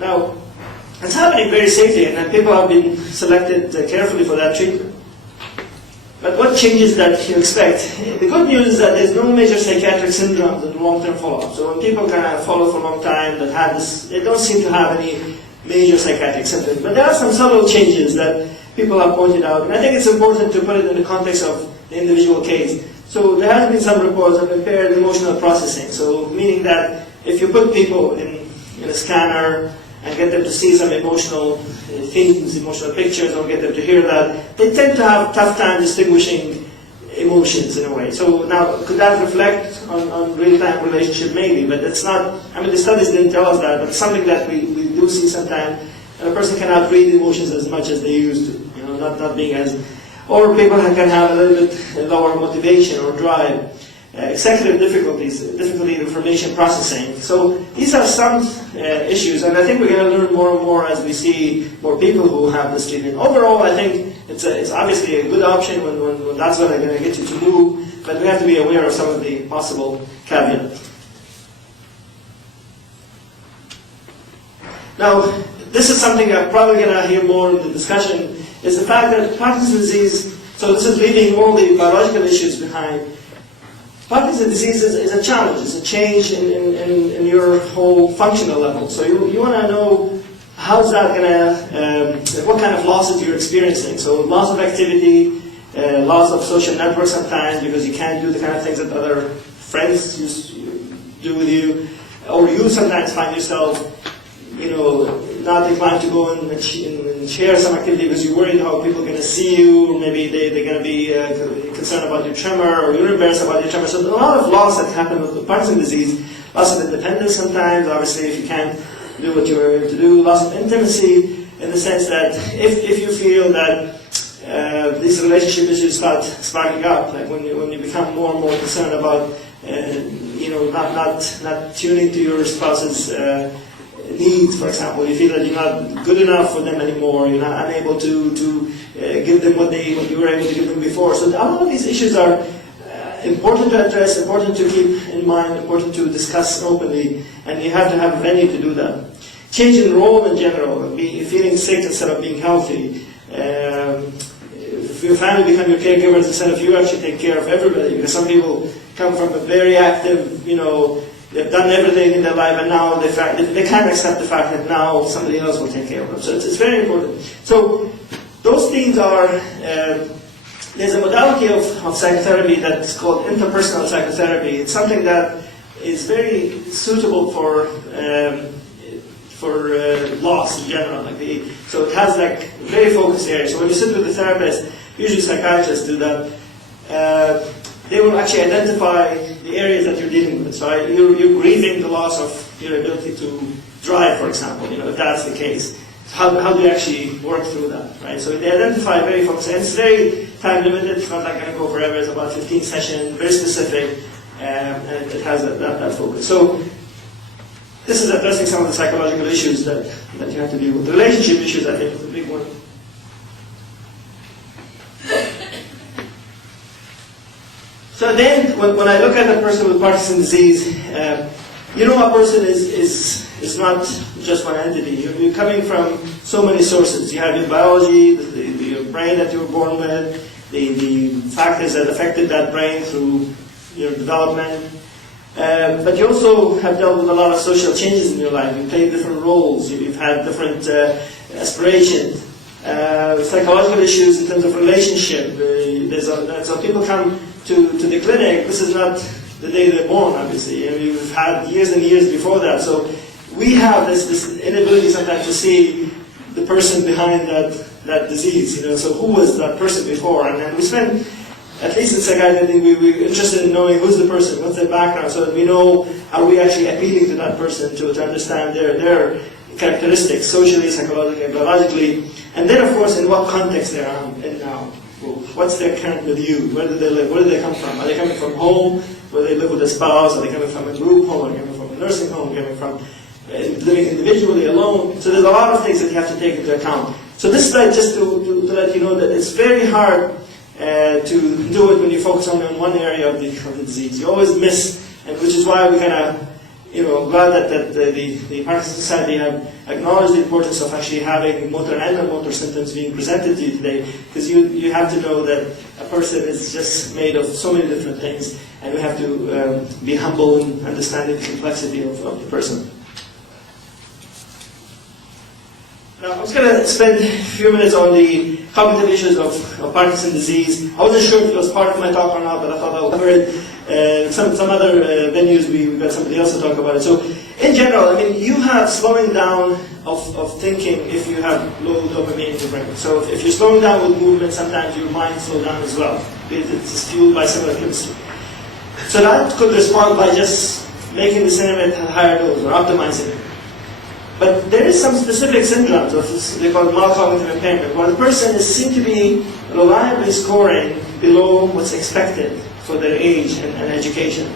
Now, it's happening very safely, and people have been selected carefully for that treatment. But what changes that you expect? The good news is that there's no major psychiatric syndromes in long-term follow-up. So when people kind of follow for a long time that have this, they don't seem to have any major psychiatric symptoms. But there are some subtle changes that people have pointed out, and I think it's important to put it in the context of the individual case. So there has been some reports of impaired emotional processing. So meaning that if you put people in a scanner and get them to see some emotional themes, emotional pictures, or get them to hear that, they tend to have a tough time distinguishing emotions in a way. So now, could that reflect on real-time relationship? Maybe, but it's not, I mean, the studies didn't tell us that, but it's something that we do see sometimes, and a person cannot read emotions as much as they used to, you know, not being as, or people can have a little bit lower motivation or drive. Executive difficulties, difficulty in information processing. So these are some issues, and I think we're going to learn more and more as we see more people who have this treatment. Overall, I think it's obviously a good option when that's what I'm going to get you to do, but we have to be aware of some of the possible caveats. Now, this is something I'm probably going to hear more in the discussion, is the fact that Parkinson's disease, so this is leaving all the biological issues behind. Parkinson's disease is a challenge. It's a change in your whole functional level. So you want to know how's that going to, what kind of losses you're experiencing. So loss of activity, loss of social networks sometimes because you can't do the kind of things that other friends do with you, or you sometimes find yourself, you know, not inclined to go and share some activity because you're worried how people are going to see you, or maybe they're going to be concerned about your tremor, or you're embarrassed about your tremor. So a lot of loss that happen with Parkinson's disease, loss of independence sometimes, obviously if you can't do what you're able to do, loss of intimacy in the sense that if you feel that these relationship issues start sparking up, like when you become more and more concerned about you know, not tuning to your spouse's needs, for example, you feel that you're not good enough for them anymore, you're not unable to give them what you were able to give them before. So all of these issues are important to address, important to keep in mind, important to discuss openly, and you have to have a venue to do that. Change in role in general, feeling sick instead of being healthy. If your family become your caregivers instead of you actually take care of everybody, because some people come from a very active, you know, they've done everything in their life, and now they can't accept the fact that now somebody else will take care of them. So it's very important. So those things are, there's a modality of psychotherapy that's called interpersonal psychotherapy. It's something that is very suitable for loss in general. So it has like very focused areas. So when you sit with a therapist, usually psychiatrists do that, they will actually identify the areas that you're dealing with. So you're grieving the loss of your ability to drive, for example, you know, if that's the case. How do you actually work through that, right? So they identify very focused, and it's very time limited. It's not like going to go forever. It's about 15 sessions, very specific, and it has that focus. So this is addressing some of the psychological issues that you have to deal with. The relationship issues, I think, is a big one. So then, when I look at a person with Parkinson's disease, you know, a person is not just one entity. You're coming from so many sources. You have your biology, your brain that you were born with, the factors that affected that brain through your development. But you also have dealt with a lot of social changes in your life. You played different roles. You've had different aspirations. Psychological issues in terms of relationship. So people come to the clinic. This is not the day they're born, obviously. We've had years and years before that. So we have this inability sometimes to see the person behind that disease. You know, so who was that person before? And then we spend, at least in psychiatry, we're interested in knowing who's the person, what's their background, so that we know, are we actually appealing to that person to understand their characteristics, socially, psychologically, biologically, and then, of course, in what context they're in now will what's their current milieu, where do they live, where do they come from? Are they coming from home, where they live with a spouse, are they coming from a group home, are they coming from a nursing home, coming from living individually alone? So there's a lot of things that you have to take into account. So this slide, just to let you know that it's very hard to do it when you focus only on one area of the disease. You always miss, and which is why we kind of, glad that the Parkinson's Society have acknowledged the importance of actually having motor and non-motor symptoms being presented to you today, because you have to know that a person is just made of so many different things, and we have to be humble in understanding the complexity of the person. Now, I was going to spend a few minutes on the cognitive issues of Parkinson's disease. I wasn't sure if it was part of my talk or not, but I thought I'll cover it. Some other venues, we've got somebody else to talk about it. So, in general, I mean, you have slowing down of thinking if you have low dopamine in your brain. So, if you're slowing down with movement, sometimes your mind slows down as well. It's fueled by similar chemistry. So that could respond by just making the cinnamon at a higher dose or optimizing it. But there is some specific syndromes of they call it mild cognitive impairment, where the person is seen to be reliably scoring below what's expected for their age and education.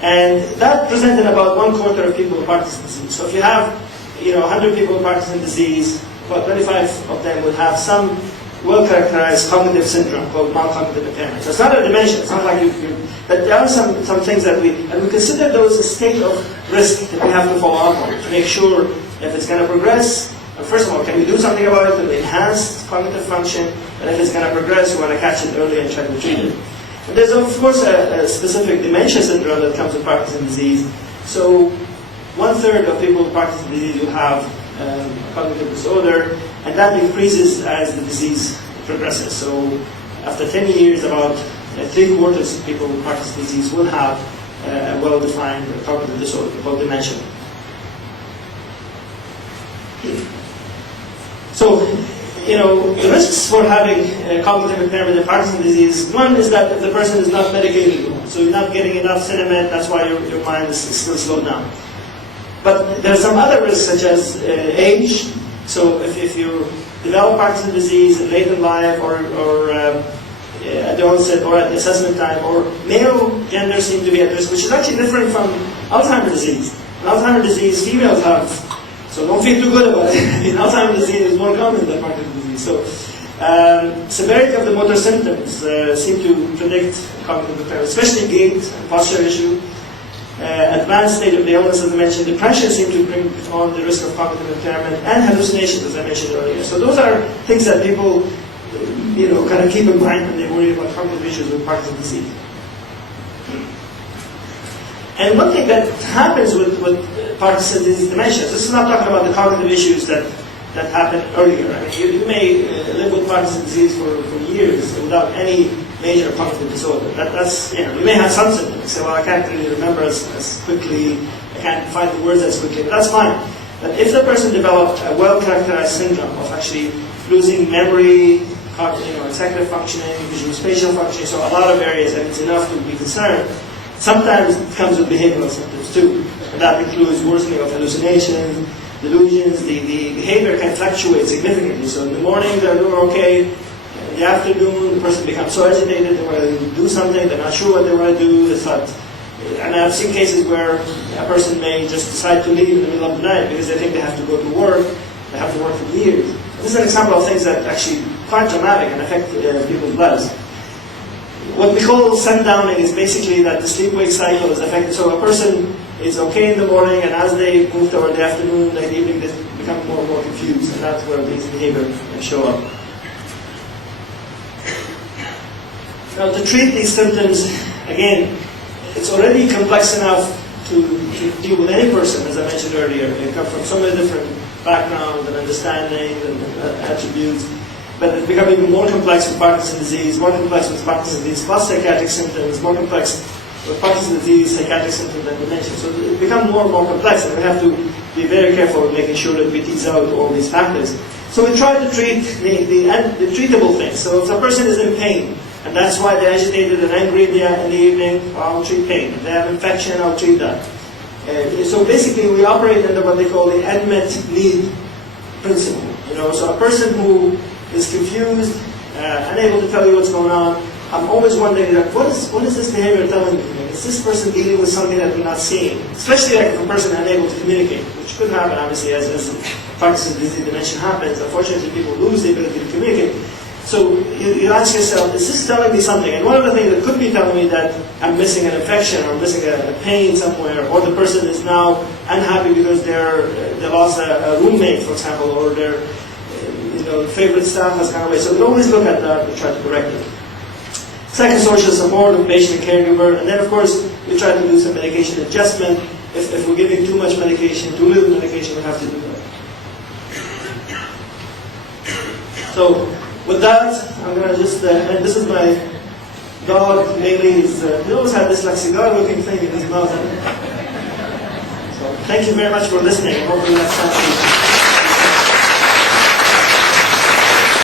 And that presented about 1/4 of people with Parkinson's disease. So if you have 100 people with Parkinson's disease, about 25 of them would have some well-characterized cognitive syndrome called mild cognitive impairment. So it's not a dementia, it's not like but there are some things that we consider those a state of risk that we have to follow up on to make sure if it's going to progress. First of all, can we do something about it to enhance cognitive function? And if it's going to progress, we want to catch it early and try to treat it. And there's of course a specific dementia syndrome that comes with Parkinson's disease. So 1/3 of people with Parkinson's disease will have cognitive disorder, and that increases as the disease progresses. So after 10 years, about 3/4 of people with Parkinson's disease will have a well-defined cognitive disorder called dementia. So, the risks for having cognitive impairment in Parkinson's disease, one is that if the person is not medicated, so you're not getting enough cinnamon, that's why your mind is still slowed down. But there are some other risks such as age. So if you develop Parkinson's disease late in life or at the onset or at the assessment time, or male gender seem to be at risk, which is actually different from Alzheimer's disease. In Alzheimer's disease, females have, so don't feel too good about it. In Alzheimer's disease is more common than Parkinson's disease. So severity of the motor symptoms seem to predict cognitive impairment, especially gait and posture issue. Advanced state of the illness, as I mentioned, depression seems to bring on the risk of cognitive impairment, and hallucinations, as I mentioned earlier. So those are things that people, kind of keep in mind when they worry about cognitive issues with Parkinson's disease. And one thing that happens with Parkinson's disease dementia, this is not talking about the cognitive issues that happened earlier. I mean, you may live with Parkinson's disease for years without any major cognitive disorder. That's, you may have some symptoms. Say, well, I can't really remember as quickly, I can't find the words as quickly, but that's fine. But if the person developed a well-characterized syndrome of actually losing memory, executive functioning, visual spatial functioning, so a lot of areas, and it's enough to be concerned, sometimes it comes with behavioral symptoms too. And that includes worsening of hallucinations, delusions. The behavior can fluctuate significantly. So in the morning, they're doing okay. In the afternoon, the person becomes so agitated, they want to do something, they're not sure what they want to do, they thought, and I've seen cases where a person may just decide to leave in the middle of the night because they think they have to go to work, they have to work for years. This is an example of things that actually quite dramatic and affect people's lives. What we call sundowning is basically that the sleep-wake cycle is affected. So a person is okay in the morning, and as they move toward the afternoon, the evening, they become more and more confused, and that's where these behaviors show up. Now, to treat these symptoms, again, it's already complex enough to deal with any person, as I mentioned earlier. They come from so many different backgrounds and understandings and attributes. But it becomes even more complex with Parkinson's disease, more complex with Parkinson's disease plus psychiatric symptoms, more complex with Parkinson's disease, psychiatric symptoms, and dementia. So it becomes more and more complex, and we have to be very careful in making sure that we tease out all these factors. So we try to treat the treatable things. So if a person is in pain, and that's why they're agitated and angry in the evening, I'll treat pain. If they have infection, I'll treat that. So basically, we operate under what they call the unmet need principle. So a person who is confused, unable to tell you what's going on. I'm always wondering, like, what is this behavior telling me? Is this person dealing with something that we're not seeing? Especially like if a person unable to communicate, which could happen, obviously, as Parkinson's disease dementia happens. Unfortunately, people lose the ability to communicate. So you ask yourself, is this telling me something? And one of the things that could be telling me that I'm missing an infection or missing a pain somewhere, or the person is now unhappy because they lost a roommate, for example, or their favorite staff has gone away. So we always look at that and try to correct it. Psychosocial support of patient and caregiver, and then of course we try to do some medication adjustment. If we're giving too much medication, too little medication, we have to do that. So with that, I'm going to just, and this is my dog, mainly, he always had this like cigar-looking thing in his mouth. So thank you very much for listening. Hopefully that's something.